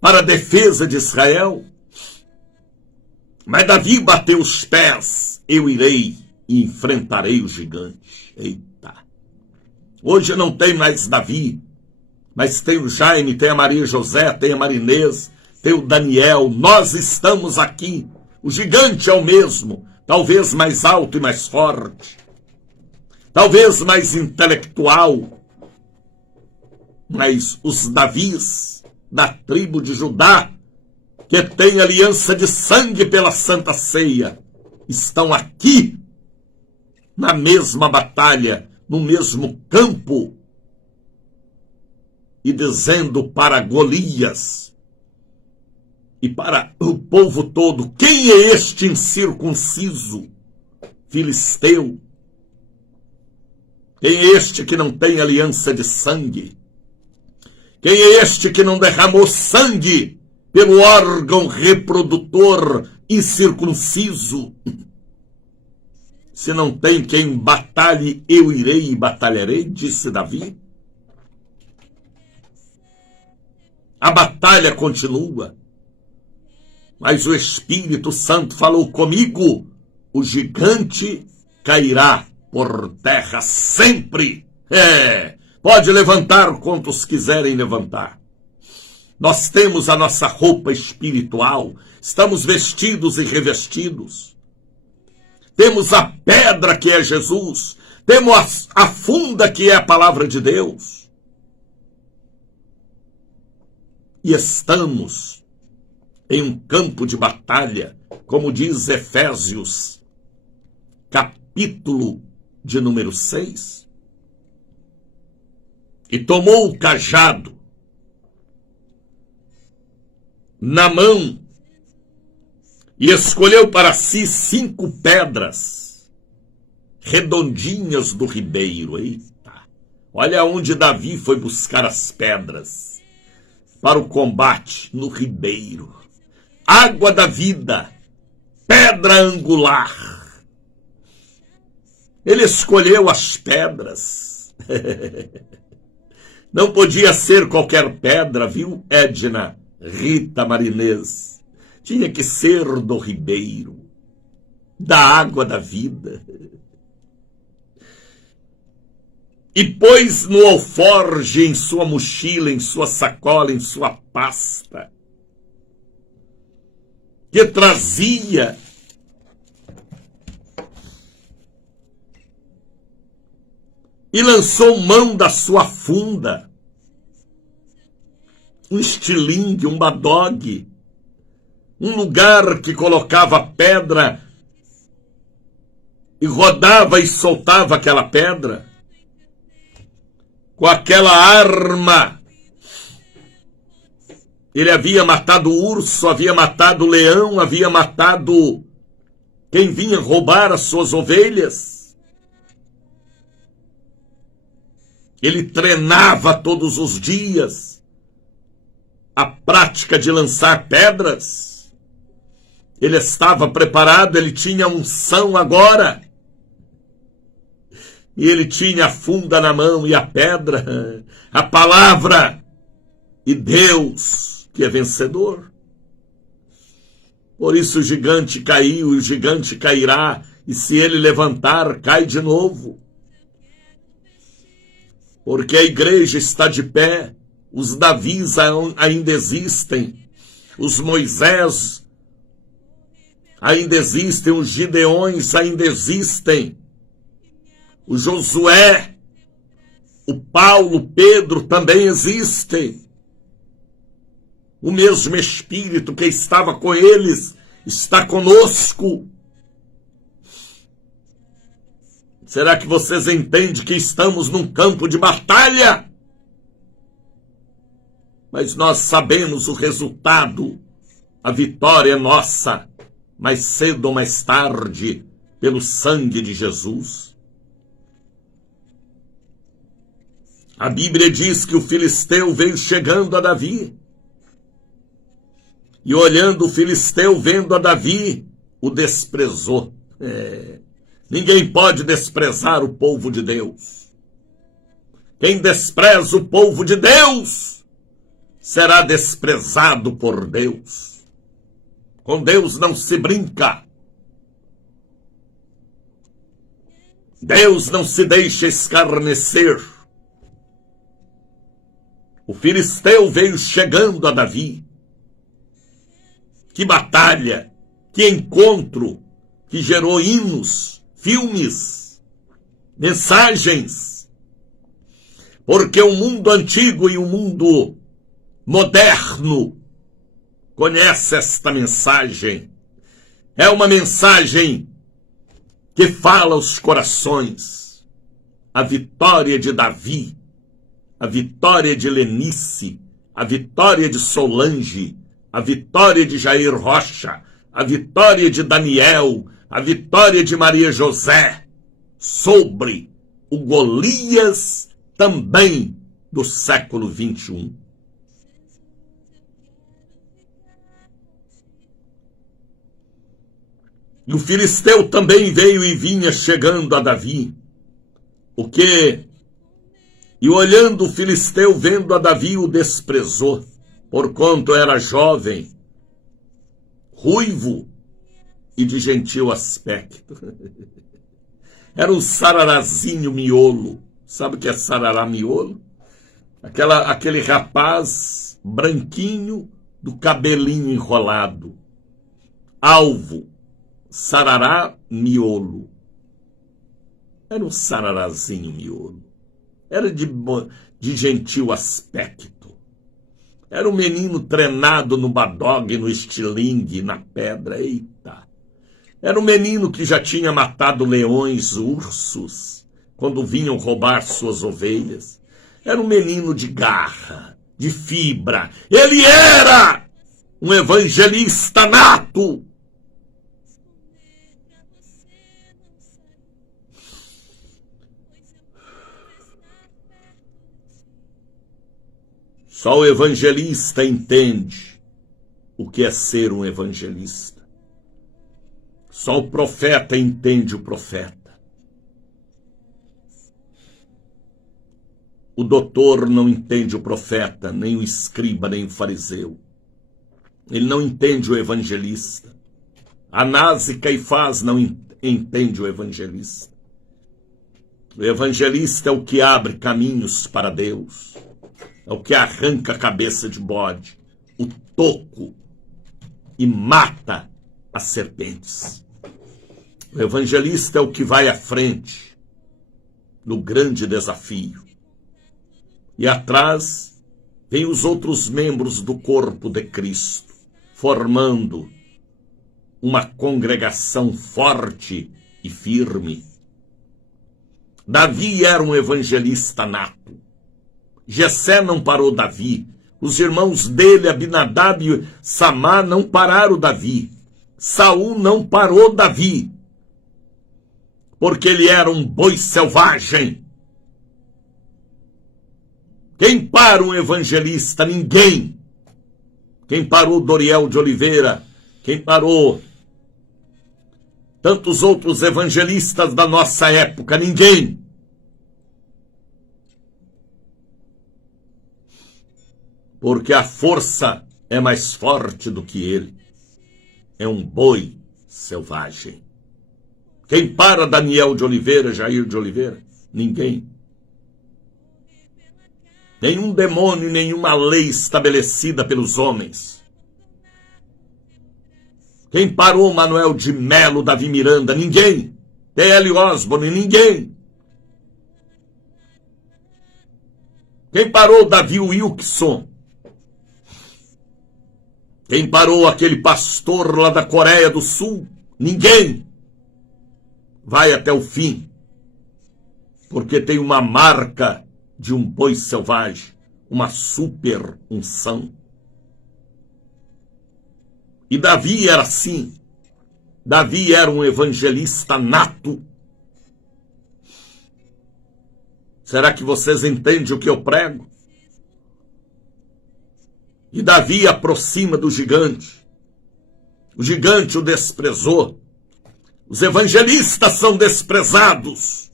para a defesa de Israel. Mas Davi bateu os pés: eu irei e enfrentarei o gigante. Eita! Hoje não tem mais Davi, mas tem o Jaime, tem a Maria José, tem a Marinês, tem o Daniel. Nós estamos aqui. O gigante é o mesmo, talvez mais alto e mais forte, talvez mais intelectual, mas os Davis da tribo de Judá, que tem aliança de sangue pela Santa Ceia, estão aqui na mesma batalha, no mesmo campo, e dizendo para Golias e para o povo todo: quem é este incircunciso filisteu? Quem é este que não tem aliança de sangue? Quem é este que não derramou sangue pelo órgão reprodutor incircunciso? Se não tem quem batalhe, eu irei e batalharei, disse Davi. A batalha continua, mas o Espírito Santo falou comigo: o gigante cairá por terra sempre. Pode levantar quantos quiserem levantar. Nós temos a nossa roupa espiritual, estamos vestidos e revestidos. Temos a pedra que é Jesus, temos a funda que é a palavra de Deus. E estamos em um campo de batalha, como diz Efésios, capítulo de número 6. E tomou o cajado na mão e escolheu para si 5 pedras redondinhas do ribeiro. Eita! Olha onde Davi foi buscar as pedras para o combate: no ribeiro. Água da vida, pedra angular. Ele escolheu as pedras. Não podia ser qualquer pedra, viu, Edna, Rita, Marinês? Tinha que ser do ribeiro, da água da vida. E pôs no alforje, em sua mochila, em sua sacola, em sua pasta, que trazia e lançou mão da sua funda, um estilingue, um badogue, um lugar que colocava pedra e rodava e soltava aquela pedra. Com aquela arma, ele havia matado o urso, havia matado o leão, havia matado quem vinha roubar as suas ovelhas. Ele treinava todos os dias a prática de lançar pedras. Ele estava preparado, ele tinha unção agora. E ele tinha a funda na mão e a pedra, a palavra, e Deus, que é vencedor. Por isso o gigante caiu, e o gigante cairá, e se ele levantar, cai de novo. Porque a igreja está de pé, os Davis ainda existem, os Moisés ainda existem, os Gideões ainda existem, o Josué, o Paulo, o Pedro também existem. O mesmo Espírito que estava com eles está conosco. Será que vocês entendem que estamos num campo de batalha? Mas nós sabemos o resultado. A vitória é nossa, mais cedo ou mais tarde, pelo sangue de Jesus. A Bíblia diz que o filisteu veio chegando a Davi. E olhando o filisteu, vendo a Davi, o desprezou. Ninguém pode desprezar o povo de Deus. Quem despreza o povo de Deus será desprezado por Deus. Com Deus não se brinca. Deus não se deixa escarnecer. O filisteu veio chegando a Davi. Que batalha, que encontro, que gerou hinos, filmes, mensagens. Porque o mundo antigo e o mundo moderno conhece esta mensagem. É uma mensagem que fala aos corações. A vitória de Davi, a vitória de Lenice, a vitória de Solange, a vitória de Jair Rocha, a vitória de Daniel, a vitória de Maria José, sobre o Golias também do século 21. E o filisteu também veio e vinha chegando a Davi. O quê? E olhando o filisteu, vendo a Davi, o desprezou. Porquanto era jovem, ruivo e de gentil aspecto. Era um sararazinho miolo. Sabe o que é sarará miolo? Aquele rapaz branquinho do cabelinho enrolado. Alvo, sarará miolo. Era um sararazinho miolo. Era de gentil aspecto. Era um menino treinado no badog, no estilingue, na pedra. Eita! Era um menino que já tinha matado leões, ursos, quando vinham roubar suas ovelhas. Era um menino de garra, de fibra. Ele era um evangelista nato. Só o evangelista entende o que é ser um evangelista. Só o profeta entende o profeta. O doutor não entende o profeta, nem o escriba, nem o fariseu. Ele não entende o evangelista. Anás e Caifás não entende o evangelista. O evangelista é o que abre caminhos para Deus. É o que arranca a cabeça de bode, o toco, e mata as serpentes. O evangelista é o que vai à frente no grande desafio. E atrás vem os outros membros do corpo de Cristo, formando uma congregação forte e firme. Davi era um evangelista nato. Jessé não parou Davi. Os irmãos dele, Abinadab e Samá, não pararam Davi. Saul não parou Davi. Porque ele era um boi selvagem. Quem para um evangelista? Ninguém. Quem parou Doriel de Oliveira? Quem parou tantos outros evangelistas da nossa época? Ninguém. Porque a força é mais forte do que ele. É um boi selvagem. Quem para Daniel de Oliveira, Jair de Oliveira? Ninguém. Nenhum demônio, nenhuma lei estabelecida pelos homens. Quem parou Manuel de Melo, Davi Miranda? Ninguém. T.L. Osborne? Ninguém. Quem parou Davi Wilson? Quem parou aquele pastor lá da Coreia do Sul? Ninguém. Vai até o fim, porque tem uma marca de um boi selvagem, uma super unção. E Davi era assim. Davi era um evangelista nato. Será que vocês entendem o que eu prego? E Davi aproxima do gigante. O gigante o desprezou. Os evangelistas são desprezados,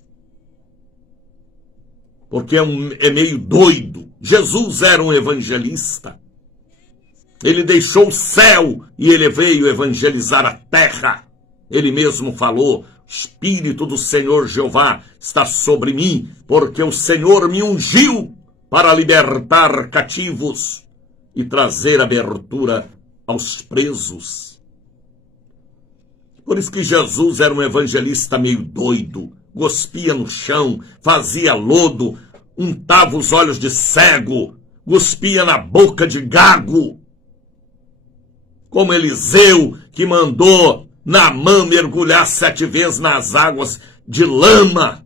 porque é meio doido. Jesus era um evangelista. Ele deixou o céu e ele veio evangelizar a terra. Ele mesmo falou: Espírito do Senhor Jeová está sobre mim, porque o Senhor me ungiu para libertar cativos e trazer abertura aos presos. Por isso que Jesus era um evangelista meio doido, cuspia no chão, fazia lodo, untava os olhos de cego, cuspia na boca de gago. Como Eliseu, que mandou Naamã mergulhar 7 vezes nas águas de lama.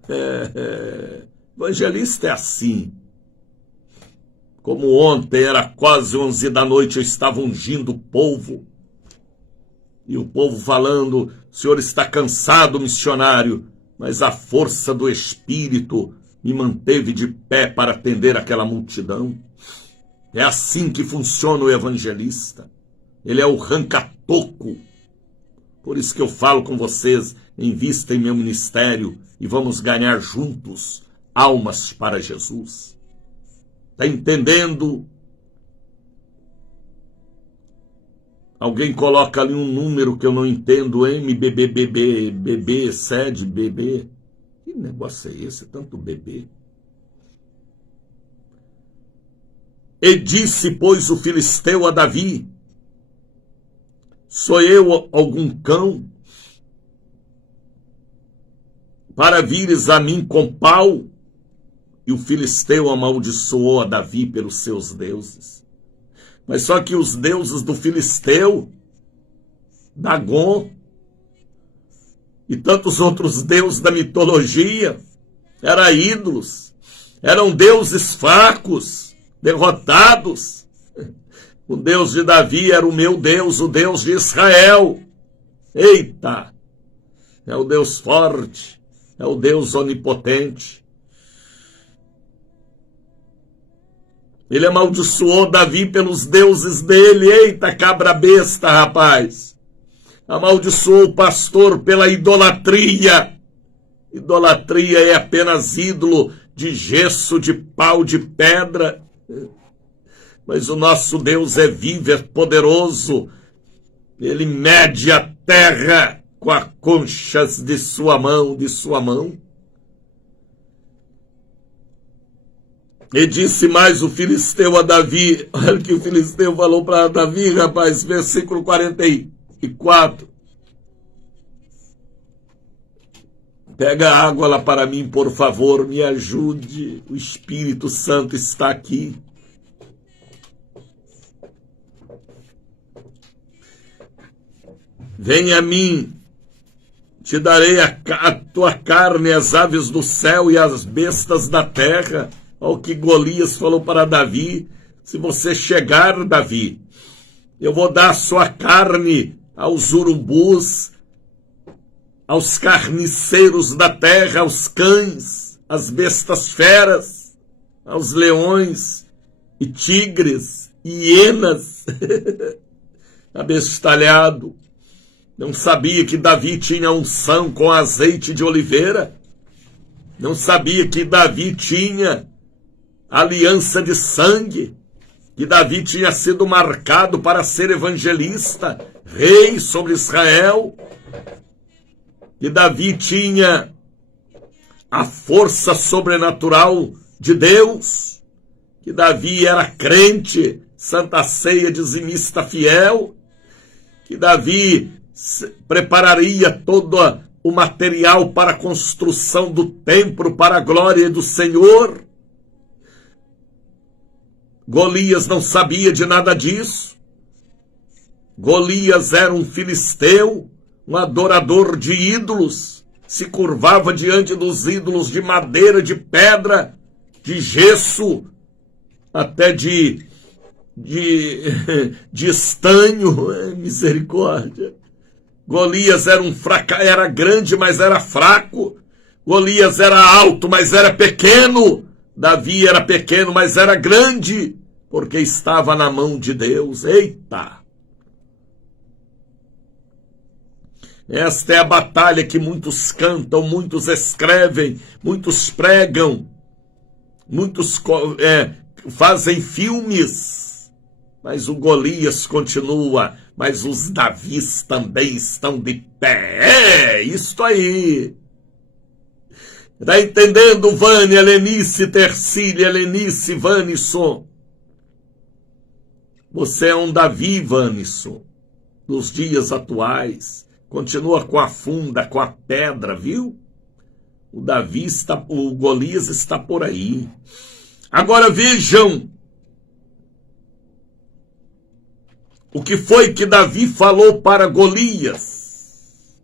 Evangelista é assim. Como ontem era quase 11 da noite, eu estava ungindo o povo. E o povo falando: o senhor está cansado, missionário, mas a força do Espírito me manteve de pé para atender aquela multidão. É assim que funciona o evangelista. Ele é o ranca-toco. Por isso que eu falo com vocês: invista em meu ministério e vamos ganhar juntos almas para Jesus. Está entendendo? Alguém coloca ali um número que eu não entendo, MBBBB, sede, bebê. Que negócio é esse? Tanto bebê. E disse, pois, o filisteu a Davi: sou eu algum cão, para vires a mim com pau? E o filisteu amaldiçoou a Davi pelos seus deuses. Mas só que os deuses do filisteu, Dagon, e tantos outros deuses da mitologia, eram ídolos, eram deuses fracos, derrotados. O Deus de Davi era o meu Deus, o Deus de Israel. Eita! É o Deus forte, é o Deus onipotente. Ele amaldiçoou Davi pelos deuses dele. Eita, cabra besta, rapaz. Amaldiçoou o pastor pela idolatria. Idolatria é apenas ídolo de gesso, de pau, de pedra. Mas o nosso Deus é vivo, é poderoso. Ele mede a terra com as conchas de sua mão, E disse mais o filisteu a Davi. Olha o que o filisteu falou para Davi, rapaz, versículo 44. Pega água lá para mim, por favor, me ajude. O Espírito Santo está aqui. Venha a mim, te darei a tua carne, as aves do céu e as bestas da terra. Olha o que Golias falou para Davi: se você chegar, Davi, eu vou dar a sua carne aos urubus, aos carniceiros da terra, aos cães, às bestas feras, aos leões e tigres e hienas. Abestalhado. Não sabia que Davi tinha unção com azeite de oliveira? Não sabia que Davi tinha aliança de sangue? Que Davi tinha sido marcado para ser evangelista, rei sobre Israel? que Davi tinha a força sobrenatural de Deus, que Davi era crente, Santa Ceia, dizimista fiel, que Davi prepararia todo o material para a construção do templo para a glória do Senhor. Golias não sabia de nada disso. Golias era um filisteu, um adorador de ídolos, se curvava diante dos ídolos de madeira, de pedra, de gesso, até de estanho. Misericórdia. Golias era grande, mas era fraco. Golias era alto, mas era pequeno. Davi era pequeno, mas era grande, porque estava na mão de Deus. Eita! Esta é a batalha que muitos cantam, muitos escrevem, muitos pregam, muitos fazem filmes, mas o Golias continua, mas os Davis também estão de pé. É isto aí. Está entendendo, Vânia, Lenice, Tercília, Lenice, Vanisson? Você é um Davi, Vanisson, nos dias atuais. Continua com a funda, com a pedra, viu? O Golias está por aí. Agora vejam o que foi que Davi falou para Golias.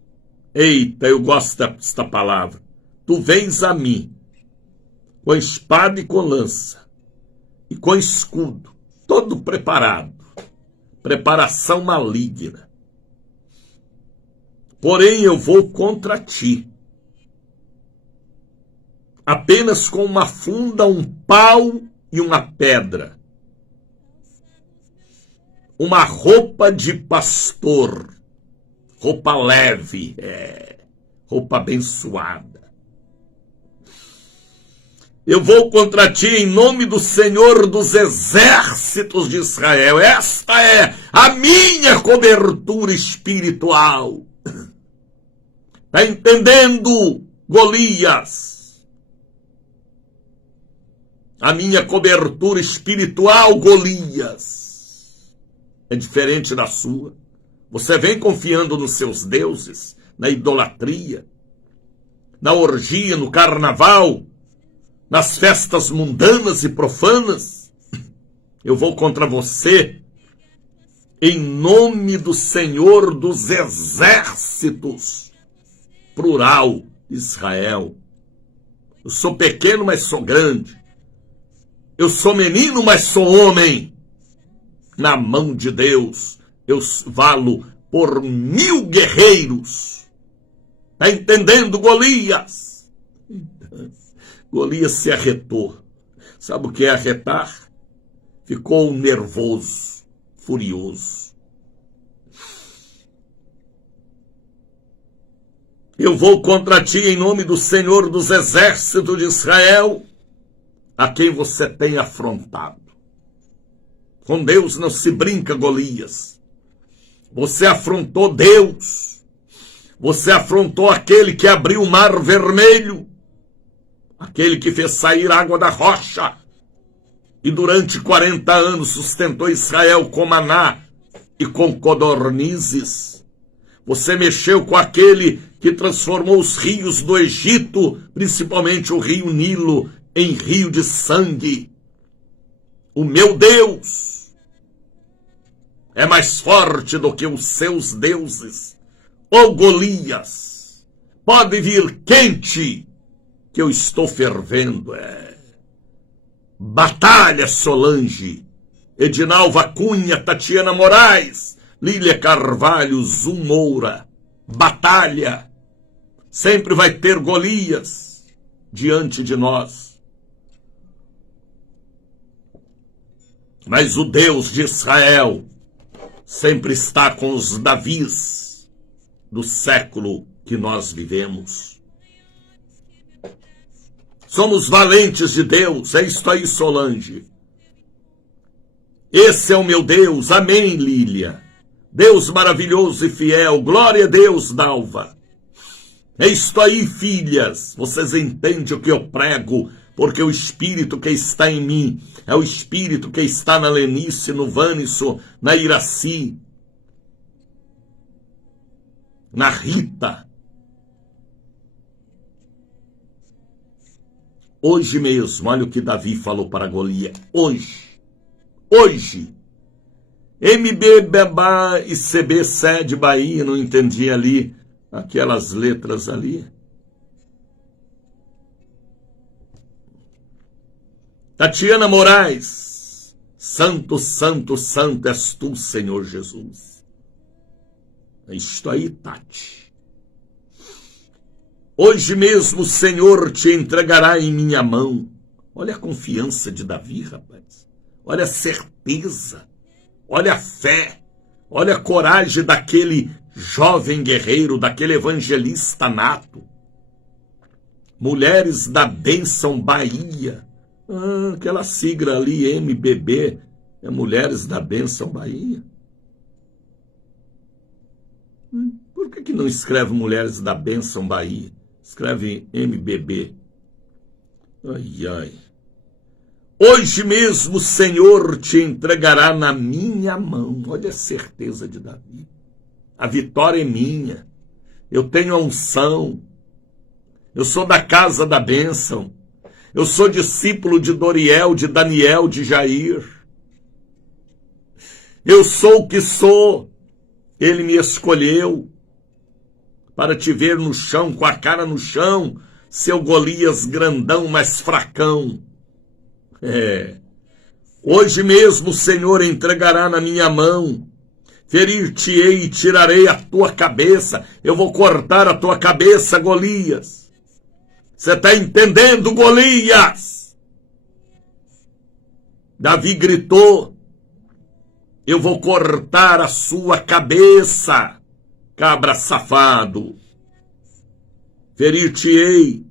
Eita, eu gosto desta palavra. Tu vens a mim com espada e com lança e com escudo, todo preparado, preparação maligna. Porém eu vou contra ti, apenas com uma funda, um pau e uma pedra, uma roupa de pastor, roupa leve, roupa abençoada. Eu vou contra ti em nome do Senhor dos exércitos de Israel. Esta é a minha cobertura espiritual. Está entendendo, Golias? A minha cobertura espiritual, Golias, é diferente da sua. Você vem confiando nos seus deuses, na idolatria, na orgia, no carnaval, nas festas mundanas e profanas. Eu vou contra você em nome do Senhor dos exércitos, plural, Israel. Eu sou pequeno, mas sou grande. Eu sou menino, mas sou homem. Na mão de Deus, eu valo por 1000 guerreiros. Está entendendo, Golias? Golias se arretou. Sabe o que é arretar? Ficou nervoso, furioso. Eu vou contra ti em nome do Senhor dos exércitos de Israel, a quem você tem afrontado. Com Deus não se brinca, Golias. Você afrontou Deus. Você afrontou aquele que abriu o mar vermelho, aquele que fez sair água da rocha e durante 40 anos sustentou Israel com maná e com codornizes. Você mexeu com aquele que transformou os rios do Egito, principalmente o rio Nilo, em rio de sangue. O meu Deus é mais forte do que os seus deuses. Ô Golias, pode vir quente, que eu estou fervendo. Batalha, Solange, Edinalva Cunha, Tatiana Moraes, Lília Carvalho, Zum Moura. Batalha. Sempre vai ter Golias diante de nós. Mas o Deus de Israel sempre está com os Davis do século que nós vivemos. Somos valentes de Deus, é isto aí, Solange. Esse é o meu Deus, amém, Lília. Deus maravilhoso e fiel, glória a Deus, Dalva. É isto aí, filhas. Vocês entendem o que eu prego, porque o Espírito que está em mim é o Espírito que está na Lenice, no Vanisso, na Iraci, na Rita. Hoje mesmo, olha o que Davi falou para Golias. Hoje. MB, Bebá e CB, Sede, Bahia, não entendi ali aquelas letras ali. Tatiana Moraes, santo, santo, santo és tu, Senhor Jesus. É isto aí, Tati. Hoje mesmo o Senhor te entregará em minha mão. Olha a confiança de Davi, rapaz. Olha a certeza. Olha a fé. Olha a coragem daquele jovem guerreiro, daquele evangelista nato. Mulheres da Bênção Bahia. Aquela sigla ali, MBB, é Mulheres da Bênção Bahia. Por que não escreve Mulheres da Bênção Bahia? Escreve MBB. Ai, ai. Hoje mesmo o Senhor te entregará na minha mão. Olha a certeza de Davi. A vitória é minha. Eu tenho a unção. Eu sou da casa da bênção. Eu sou discípulo de Doriel, de Daniel, de Jair. Eu sou o que sou. Ele me escolheu para te ver no chão, com a cara no chão, seu Golias grandão, mas fracão. Hoje mesmo o Senhor entregará na minha mão. Ferir-te-ei e tirarei a tua cabeça. Eu vou cortar a tua cabeça, Golias. Você está entendendo, Golias? Davi gritou: eu vou cortar a sua cabeça, cabra safado. Ferir-te-ei,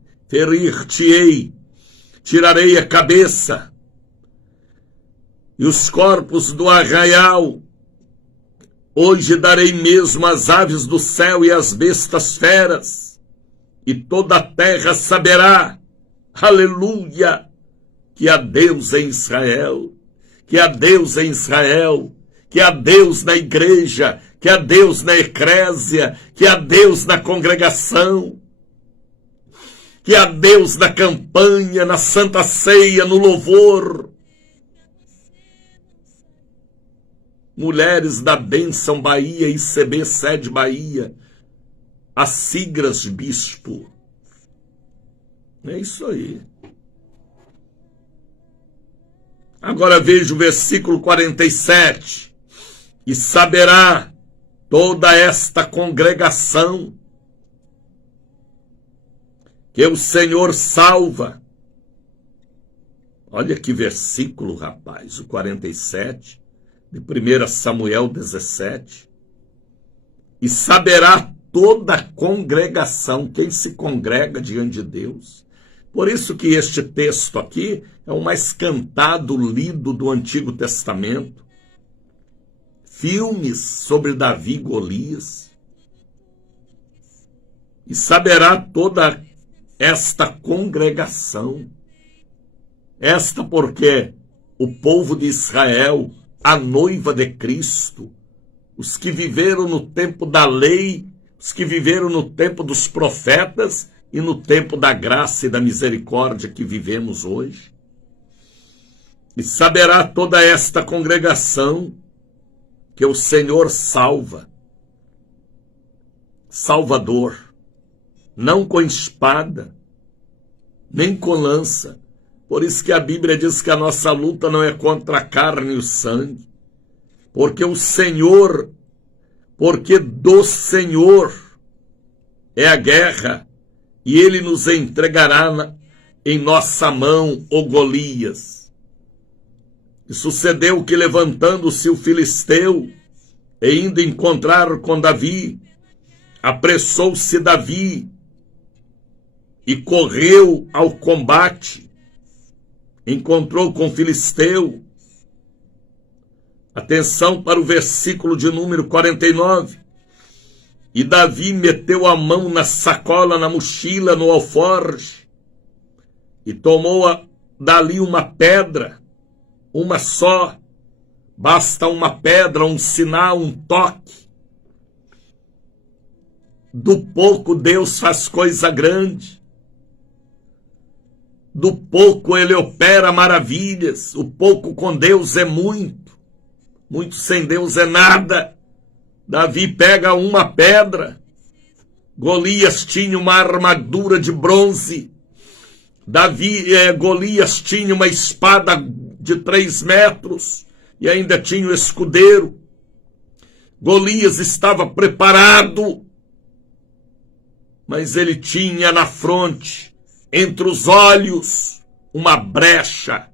tirarei a cabeça. E os corpos do arraial, hoje darei mesmo às aves do céu e às bestas feras, e toda a terra saberá, aleluia, que há Deus em Israel, que há Deus em Israel, que há Deus na igreja, que há Deus na eclésia, que há Deus na congregação, que há Deus na campanha, na Santa Ceia, no louvor. Mulheres da Bênção Bahia, ICB Sede Bahia, as siglas bispo. É isso aí. Agora veja o versículo 47. E saberá toda esta congregação que o Senhor salva. Olha que versículo, rapaz, o 47, de 1 Samuel 17. E saberá toda a congregação, quem se congrega diante de Deus. Por isso que este texto aqui é o mais cantado, lido do Antigo Testamento. Filmes sobre Davi e Golias. E saberá toda esta congregação. Esta porque o povo de Israel, a noiva de Cristo, os que viveram no tempo da lei, os que viveram no tempo dos profetas e no tempo da graça e da misericórdia que vivemos hoje. E saberá toda esta congregação que o Senhor salva. Salvador, não com espada, nem com lança. Por isso que a Bíblia diz que a nossa luta não é contra a carne e o sangue. Porque o Senhor, porque do Senhor é a guerra, e Ele nos entregará em nossa mão, ó Golias. E sucedeu que, levantando-se o filisteu, e indo encontrar com Davi, apressou-se Davi, e correu ao combate, encontrou com o filisteu. Atenção para o versículo de número 49. E Davi meteu a mão na sacola, na mochila, no alforje, e tomou dali uma pedra, uma só. Basta uma pedra, um sinal, um toque. Do pouco Deus faz coisa grande. Do pouco ele opera maravilhas. O pouco com Deus é muito. Muito sem Deus é nada. Davi pega uma pedra. Golias tinha uma armadura de bronze. Golias tinha uma espada de 3 metros. E ainda tinha o escudeiro. Golias estava preparado. Mas ele tinha na fronte, entre os olhos, uma brecha.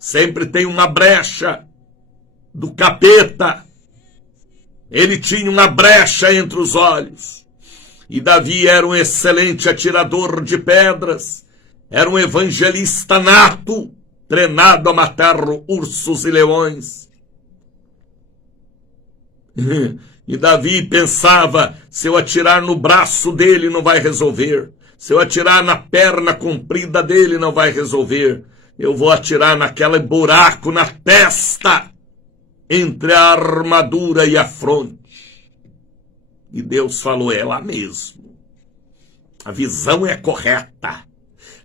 Sempre tem uma brecha do capeta. Ele tinha uma brecha entre os olhos. E Davi era um excelente atirador de pedras. Era um evangelista nato, treinado a matar ursos e leões. E Davi pensava, se eu atirar no braço dele não vai resolver. Se eu atirar na perna comprida dele não vai resolver. Eu vou atirar naquele buraco na testa, entre a armadura e a fronte. E Deus falou, é lá mesmo. A visão é correta.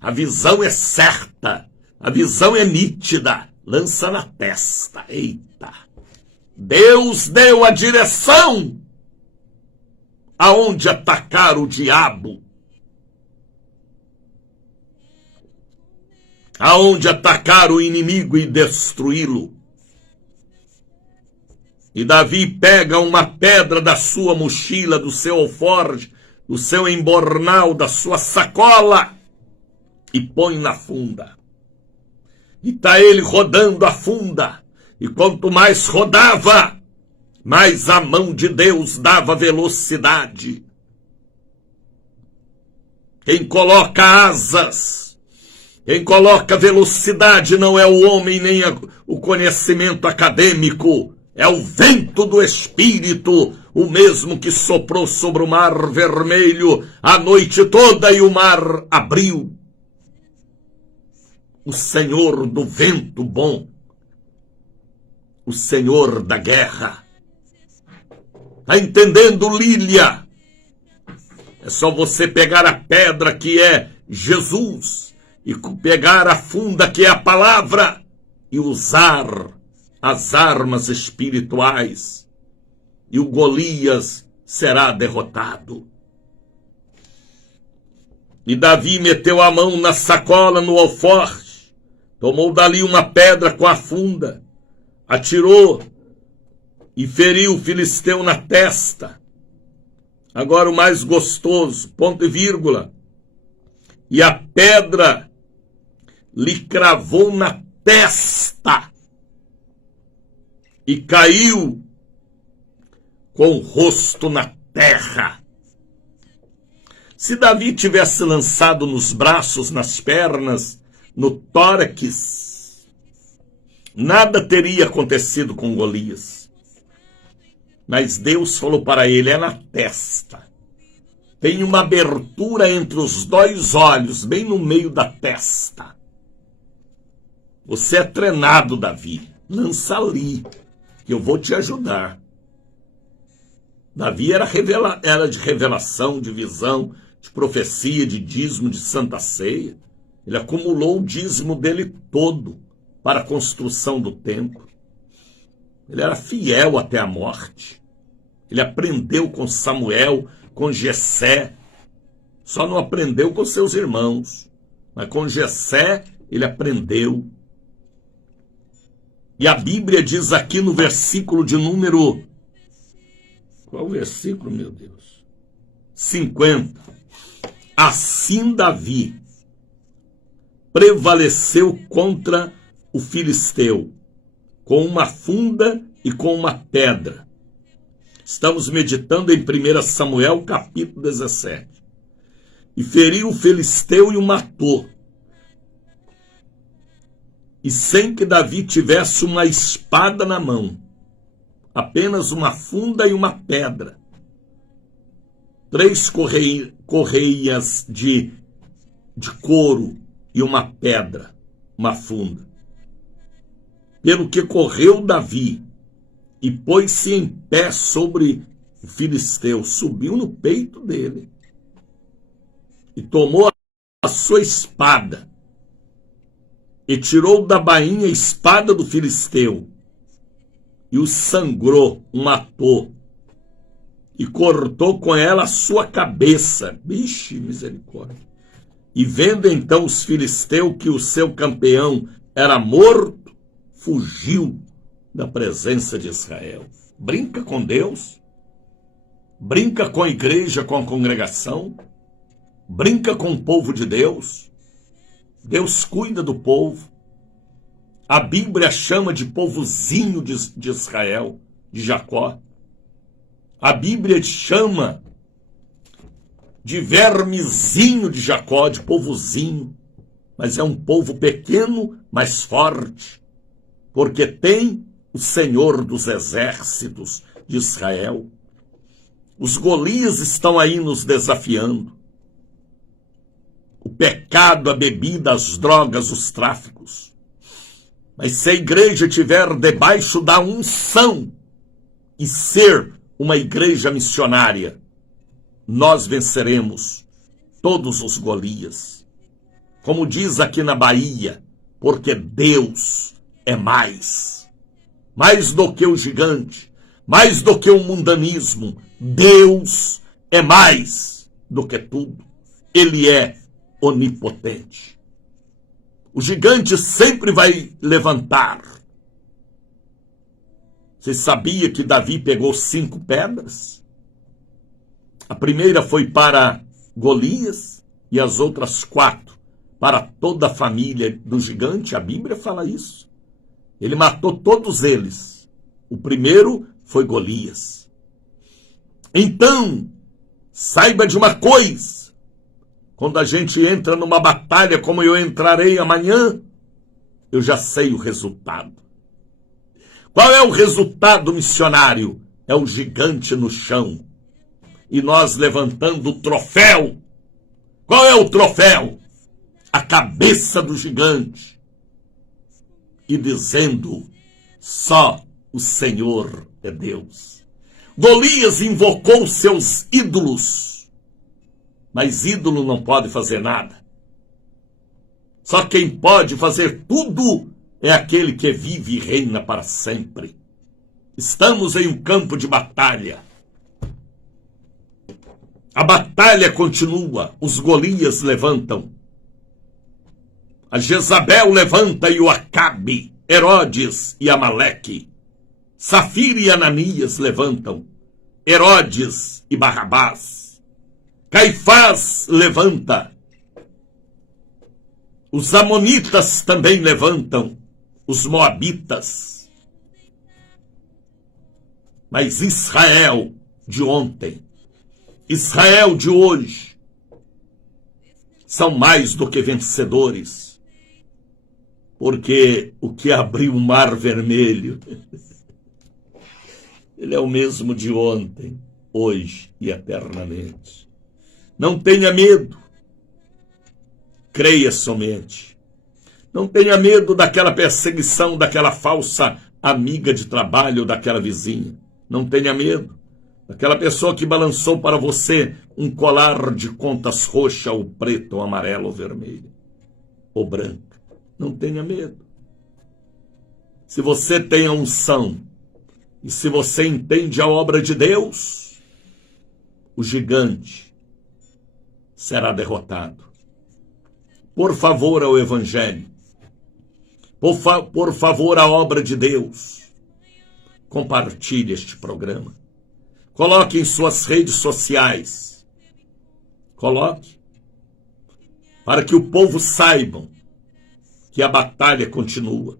A visão é certa. A visão é nítida. Lança na testa. Eita. Deus deu a direção aonde atacar o diabo. Aonde atacar o inimigo e destruí-lo. E Davi pega uma pedra da sua mochila, do seu alforje, do seu embornal, da sua sacola e põe na funda. E está ele rodando a funda. E quanto mais rodava, mais a mão de Deus dava velocidade. Quem coloca asas, quem coloca velocidade não é o homem nem o conhecimento acadêmico, é o vento do Espírito, o mesmo que soprou sobre o mar vermelho a noite toda e o mar abriu. O Senhor do vento bom, o Senhor da guerra. Está entendendo, Lília? É só você pegar a pedra que é Jesus e pegar a funda que é a palavra e usar as armas espirituais e o Golias será derrotado. E Davi meteu a mão na sacola, no alforje, tomou dali uma pedra com a funda, atirou e feriu o filisteu na testa. Agora o mais gostoso, ponto e vírgula. E a pedra lhe cravou na testa e caiu com o rosto na terra. Se Davi tivesse lançado nos braços, nas pernas, no tórax, nada teria acontecido com Golias. Mas Deus falou para ele, é na testa. Tem uma abertura entre os 2 olhos, bem no meio da testa. Você é treinado, Davi. Lança ali, que eu vou te ajudar. Davi era de revelação, de visão, de profecia, de dízimo, de santa ceia. Ele acumulou o dízimo dele todo para a construção do templo. Ele era fiel até a morte. Ele aprendeu com Samuel, com Jessé. Só não aprendeu com seus irmãos. Mas com Jessé ele aprendeu. E a Bíblia diz aqui no versículo de número... Qual o versículo, meu Deus? 50. Assim Davi prevaleceu contra o filisteu, com uma funda e com uma pedra. Estamos meditando em 1 Samuel, capítulo 17. E feriu o filisteu e o matou. E sem que Davi tivesse uma espada na mão, apenas uma funda e uma pedra. 3 correias de couro e uma pedra, uma funda. Pelo que correu Davi e pôs-se em pé sobre o filisteu, subiu no peito dele e tomou a sua espada e tirou da bainha a espada do filisteu e o sangrou, o matou e cortou com ela a sua cabeça. Vixe, misericórdia. E vendo então os filisteus que o seu campeão era morto, fugiu da presença de Israel. Brinca com Deus, brinca com a igreja, com a congregação, brinca com o povo de Deus. Deus cuida do povo. A Bíblia chama de povozinho de Israel, de Jacó. A Bíblia chama de vermezinho de Jacó, de povozinho. Mas é um povo pequeno, mas forte, porque tem o Senhor dos exércitos de Israel. Os Golias estão aí nos desafiando. O pecado, a bebida, as drogas, os tráficos. Mas se a igreja estiver debaixo da unção e ser uma igreja missionária, nós venceremos todos os Golias. Como diz aqui na Bahia, porque Deus é mais do que o gigante, mais do que o mundanismo. Deus é mais do que tudo. Ele é onipotente. O gigante sempre vai levantar. Você sabia que Davi pegou 5 pedras? A primeira foi para Golias e as outras 4 para toda a família do gigante. A Bíblia fala isso. Ele matou todos eles. O primeiro foi Golias. Então, saiba de uma coisa. Quando a gente entra numa batalha como eu entrarei amanhã, eu já sei o resultado. Qual é o resultado missionário? É o gigante no chão. E nós levantando o troféu. Qual é o troféu? A cabeça do gigante. E dizendo, só o Senhor é Deus. Golias invocou seus ídolos. Mas ídolo não pode fazer nada. Só quem pode fazer tudo é aquele que vive e reina para sempre. Estamos em um campo de batalha. A batalha continua. Os Golias levantam. A Jezabel levanta e o Acabe, Herodes e Amaleque. Safira e Ananias levantam. Herodes e Barrabás. Caifás levanta. Os amonitas também levantam. Os moabitas. Mas Israel de ontem, Israel de hoje, são mais do que vencedores. Porque o que abriu o Mar Vermelho, ele é o mesmo de ontem, hoje e eternamente. Não tenha medo. Creia somente. Não tenha medo daquela perseguição, daquela falsa amiga de trabalho, daquela vizinha. Não tenha medo daquela pessoa que balançou para você um colar de contas roxa, ou preto, ou amarelo, ou vermelho, ou branca. Não tenha medo. Se você tem a unção e se você entende a obra de Deus, o gigante será derrotado. Por favor, ao Evangelho. Por favor, a obra de Deus. Compartilhe este programa. Coloque em suas redes sociais. Coloque. Para que o povo saiba que a batalha continua.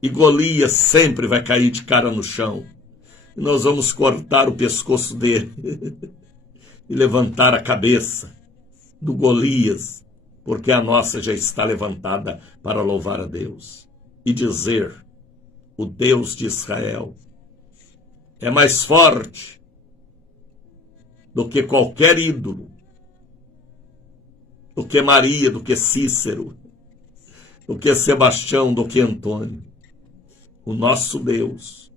E Golias sempre vai cair de cara no chão. E nós vamos cortar o pescoço dele. E levantar a cabeça do Golias, porque a nossa já está levantada para louvar a Deus. E dizer, o Deus de Israel é mais forte do que qualquer ídolo, do que Maria, do que Cícero, do que Sebastião, do que Antônio. O nosso Deus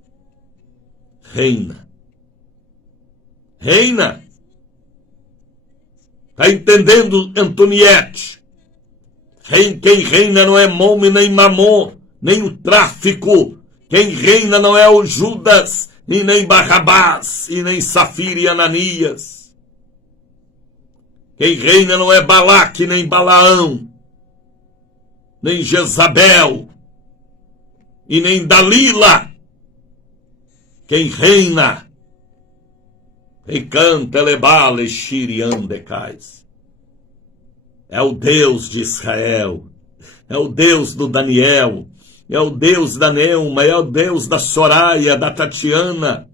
reina. Reina. Está entendendo, Antoniette? Quem reina não é Mome nem Mamon, nem o tráfico. Quem reina não é o Judas, e nem Barrabás, e nem Safira e Ananias. Quem reina não é Balaque, nem Balaão, nem Jezabel, e nem Dalila. Quem reina, quem canta, elebale, xiriandecais, é o Deus de Israel, é o Deus do Daniel, é o Deus da Neuma, é o Deus da Soraya, da Tatiana,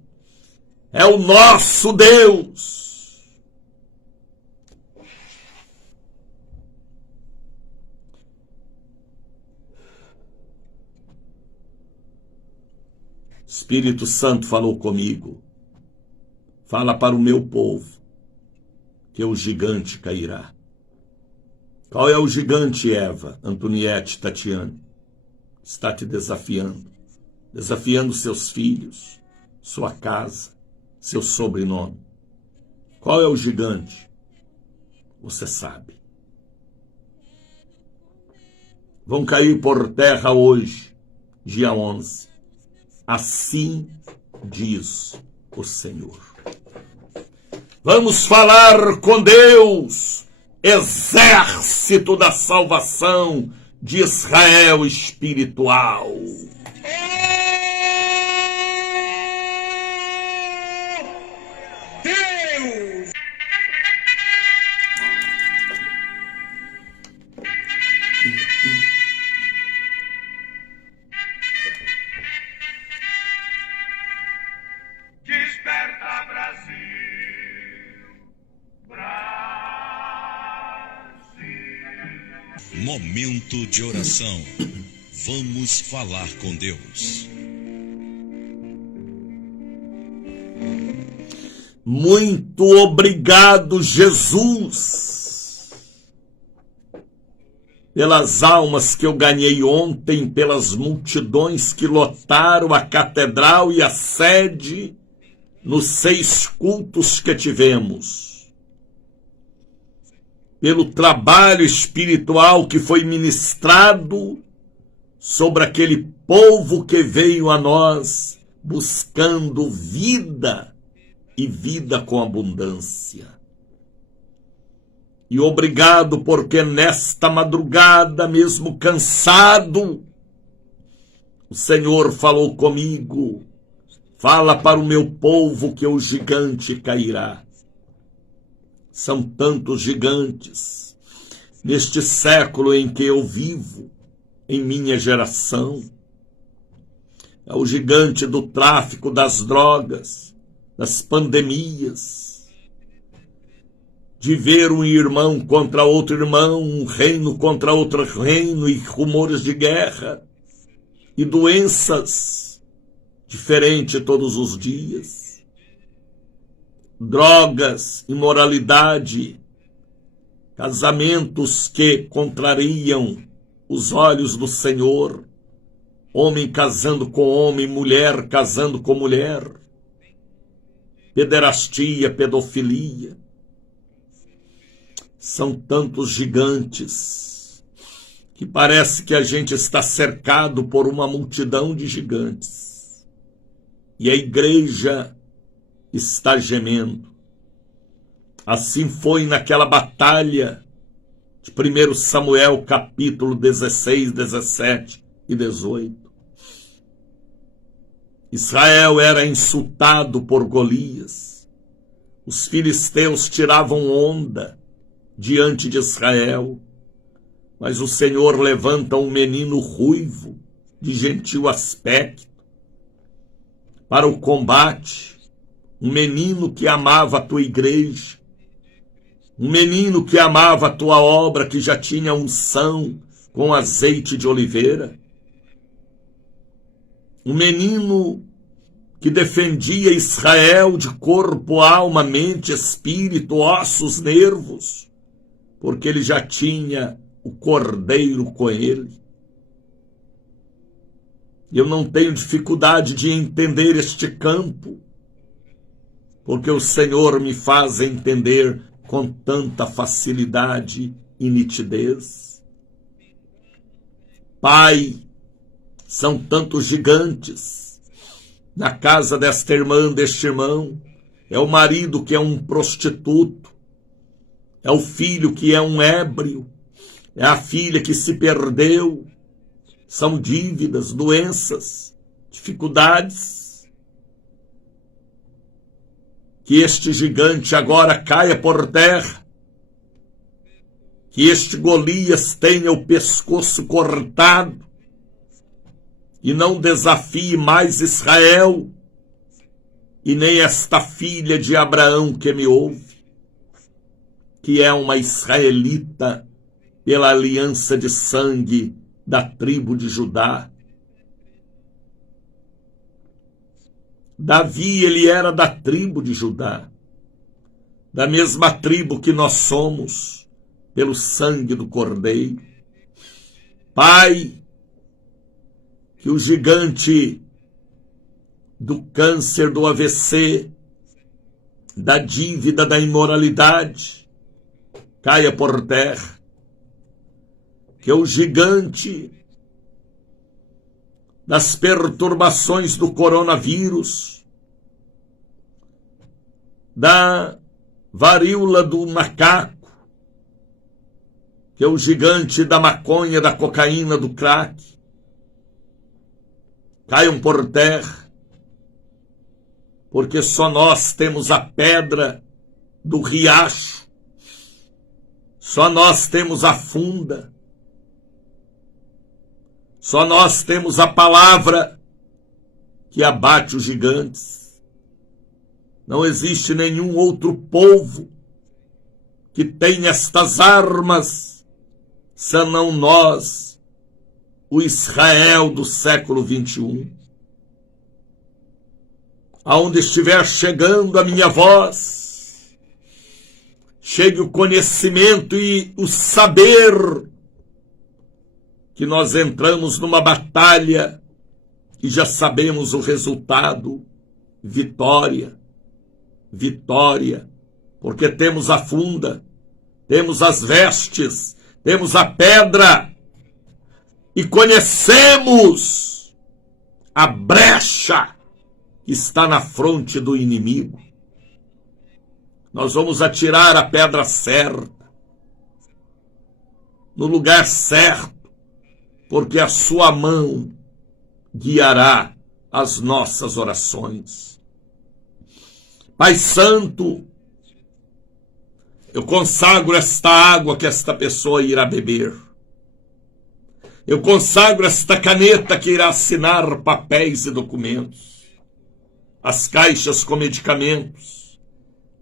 é o nosso Deus. Espírito Santo falou comigo. Fala para o meu povo que o gigante cairá. Qual é o gigante, Eva, Antoniette, Tatiane? Está te desafiando. Desafiando seus filhos, sua casa, seu sobrenome. Qual é o gigante? Você sabe. Vão cair por terra hoje, dia 11. Assim diz o Senhor. Vamos falar com Deus, exército da salvação de Israel espiritual. Deus! Desperta, Brasil! Momento de oração. Vamos falar com Deus. Muito obrigado, Jesus, pelas almas que eu ganhei ontem, pelas multidões que lotaram a catedral e a sede nos 6 cultos que tivemos. Pelo trabalho espiritual que foi ministrado sobre aquele povo que veio a nós buscando vida e vida com abundância. E obrigado porque nesta madrugada, mesmo cansado, o Senhor falou comigo. Fala para o meu povo que o gigante cairá. São tantos gigantes neste século em que eu vivo, em minha geração. É o gigante do tráfico das drogas, das pandemias, de ver um irmão contra outro irmão, um reino contra outro reino, e rumores de guerra, e doenças diferentes todos os dias. Drogas, imoralidade, casamentos que contrariam os olhos do Senhor, homem casando com homem, mulher casando com mulher, pederastia, pedofilia. São tantos gigantes que parece que a gente está cercado por uma multidão de gigantes. E a igreja está gemendo. Assim foi naquela batalha de 1 Samuel, capítulo 16, 17 e 18. Israel era insultado por Golias. Os filisteus tiravam onda diante de Israel. Mas o Senhor levanta um menino ruivo, de gentil aspecto, para o combate. Um menino que amava a tua igreja, um menino que amava a tua obra, que já tinha unção com azeite de oliveira, um menino que defendia Israel de corpo, alma, mente, espírito, ossos, nervos, porque ele já tinha o Cordeiro com ele. Eu não tenho dificuldade de entender este campo, porque o Senhor me faz entender com tanta facilidade e nitidez. Pai, são tantos gigantes na casa desta irmã, deste irmão. É o marido que é um prostituto, é o filho que é um ébrio, é a filha que se perdeu. São dívidas, doenças, dificuldades. Que este gigante agora caia por terra, que este Golias tenha o pescoço cortado e não desafie mais Israel e nem esta filha de Abraão que me ouve, que é uma israelita pela aliança de sangue da tribo de Judá. Davi, ele era da tribo de Judá, da mesma tribo que nós somos, pelo sangue do Cordeiro. Pai, que o gigante do câncer, do AVC, da dívida, da imoralidade, caia por terra. Que o gigante das perturbações do coronavírus, da varíola do macaco, que é o gigante da maconha, da cocaína, do crack, caiam por terra, porque só nós temos a pedra do riacho, só nós temos a funda, só nós temos a palavra que abate os gigantes. Não existe nenhum outro povo que tenha estas armas, senão nós, o Israel do século 21. Aonde estiver chegando a minha voz, chegue o conhecimento e o saber que nós entramos numa batalha e já sabemos o resultado. Vitória, vitória, porque temos a funda, temos as vestes, temos a pedra e conhecemos a brecha que está na fronte do inimigo. Nós vamos atirar a pedra certa, no lugar certo, porque a sua mão guiará as nossas orações. Pai Santo, eu consagro esta água que esta pessoa irá beber. Eu consagro esta caneta que irá assinar papéis e documentos, as caixas com medicamentos,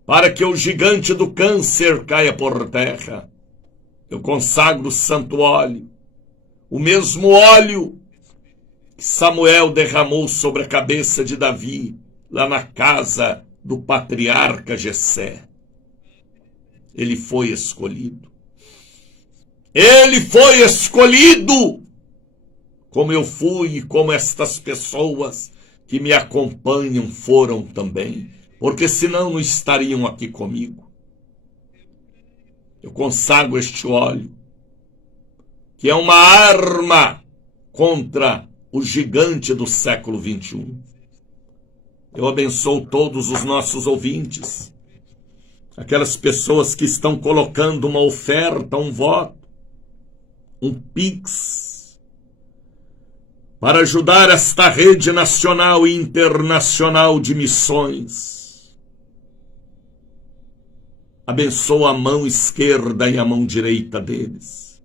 para que o gigante do câncer caia por terra. Eu consagro o santo óleo, o mesmo óleo que Samuel derramou sobre a cabeça de Davi, lá na casa do patriarca Jessé. Ele foi escolhido. Ele foi escolhido, como eu fui e como estas pessoas que me acompanham foram também, porque senão não estariam aqui comigo. Eu consagro este óleo, que é uma arma contra o gigante do século 21. Eu abençoo todos os nossos ouvintes, aquelas pessoas que estão colocando uma oferta, um voto, um Pix, para ajudar esta rede nacional e internacional de missões. Abençoa a mão esquerda e a mão direita deles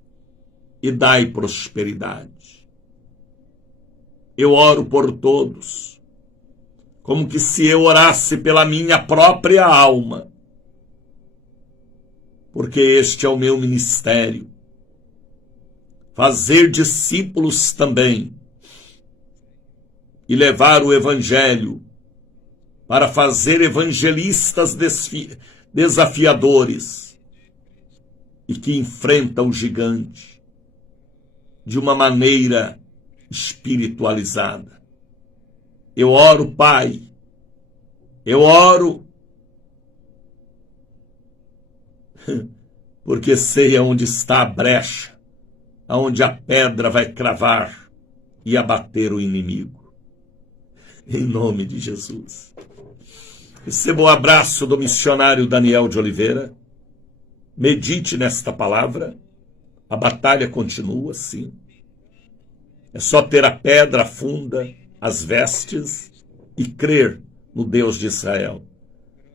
e dai prosperidade. Eu oro por todos, como que se eu orasse pela minha própria alma, porque este é o meu ministério, fazer discípulos também e levar o evangelho para fazer evangelistas desafiadores e que enfrentam o gigante de uma maneira espiritualizada. Eu oro, Pai, eu oro porque sei aonde está a brecha, aonde a pedra vai cravar e abater o inimigo. Em nome de Jesus. Receba o abraço do missionário Daniel de Oliveira. Medite nesta palavra. A batalha continua, sim. É só ter a pedra funda, as vestes e crer no Deus de Israel.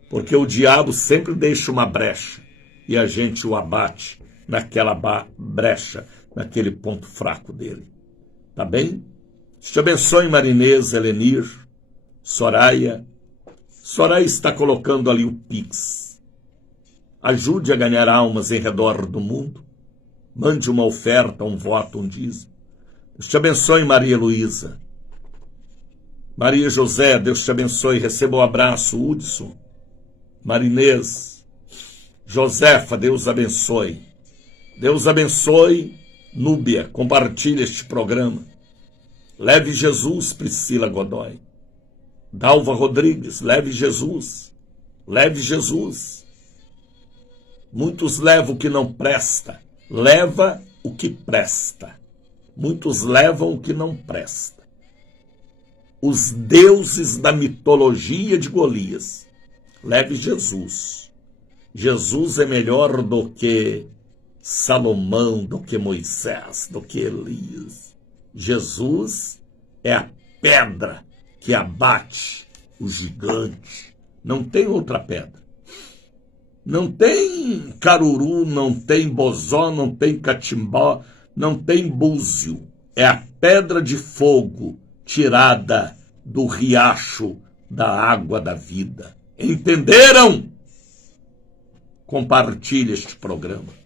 Porque o diabo sempre deixa uma brecha e a gente o abate naquela brecha, naquele ponto fraco dele. Tá bem? Deus te abençoe, Marinês, Helenir, Soraya. Soraya está colocando ali o Pix. Ajude a ganhar almas em redor do mundo. Mande uma oferta, um voto, um dízimo. Deus te abençoe, Maria Luísa. Maria José, Deus te abençoe. Receba o abraço, Hudson. Marinês. Josefa, Deus abençoe. Deus abençoe, Núbia. Compartilhe este programa. Leve Jesus, Priscila Godoy. Dalva Rodrigues, leve Jesus. Leve Jesus. Muitos levam o que não presta. Leva o que presta. Muitos levam o que não presta. Os deuses da mitologia de Golias. Leve Jesus. Jesus é melhor do que Salomão, do que Moisés, do que Elias. Jesus é a pedra que abate o gigante. Não tem outra pedra. Não tem caruru, não tem bozó, não tem catimbó, não tem búzio. É a pedra de fogo tirada do riacho da água da vida. Entenderam? Compartilhe este programa.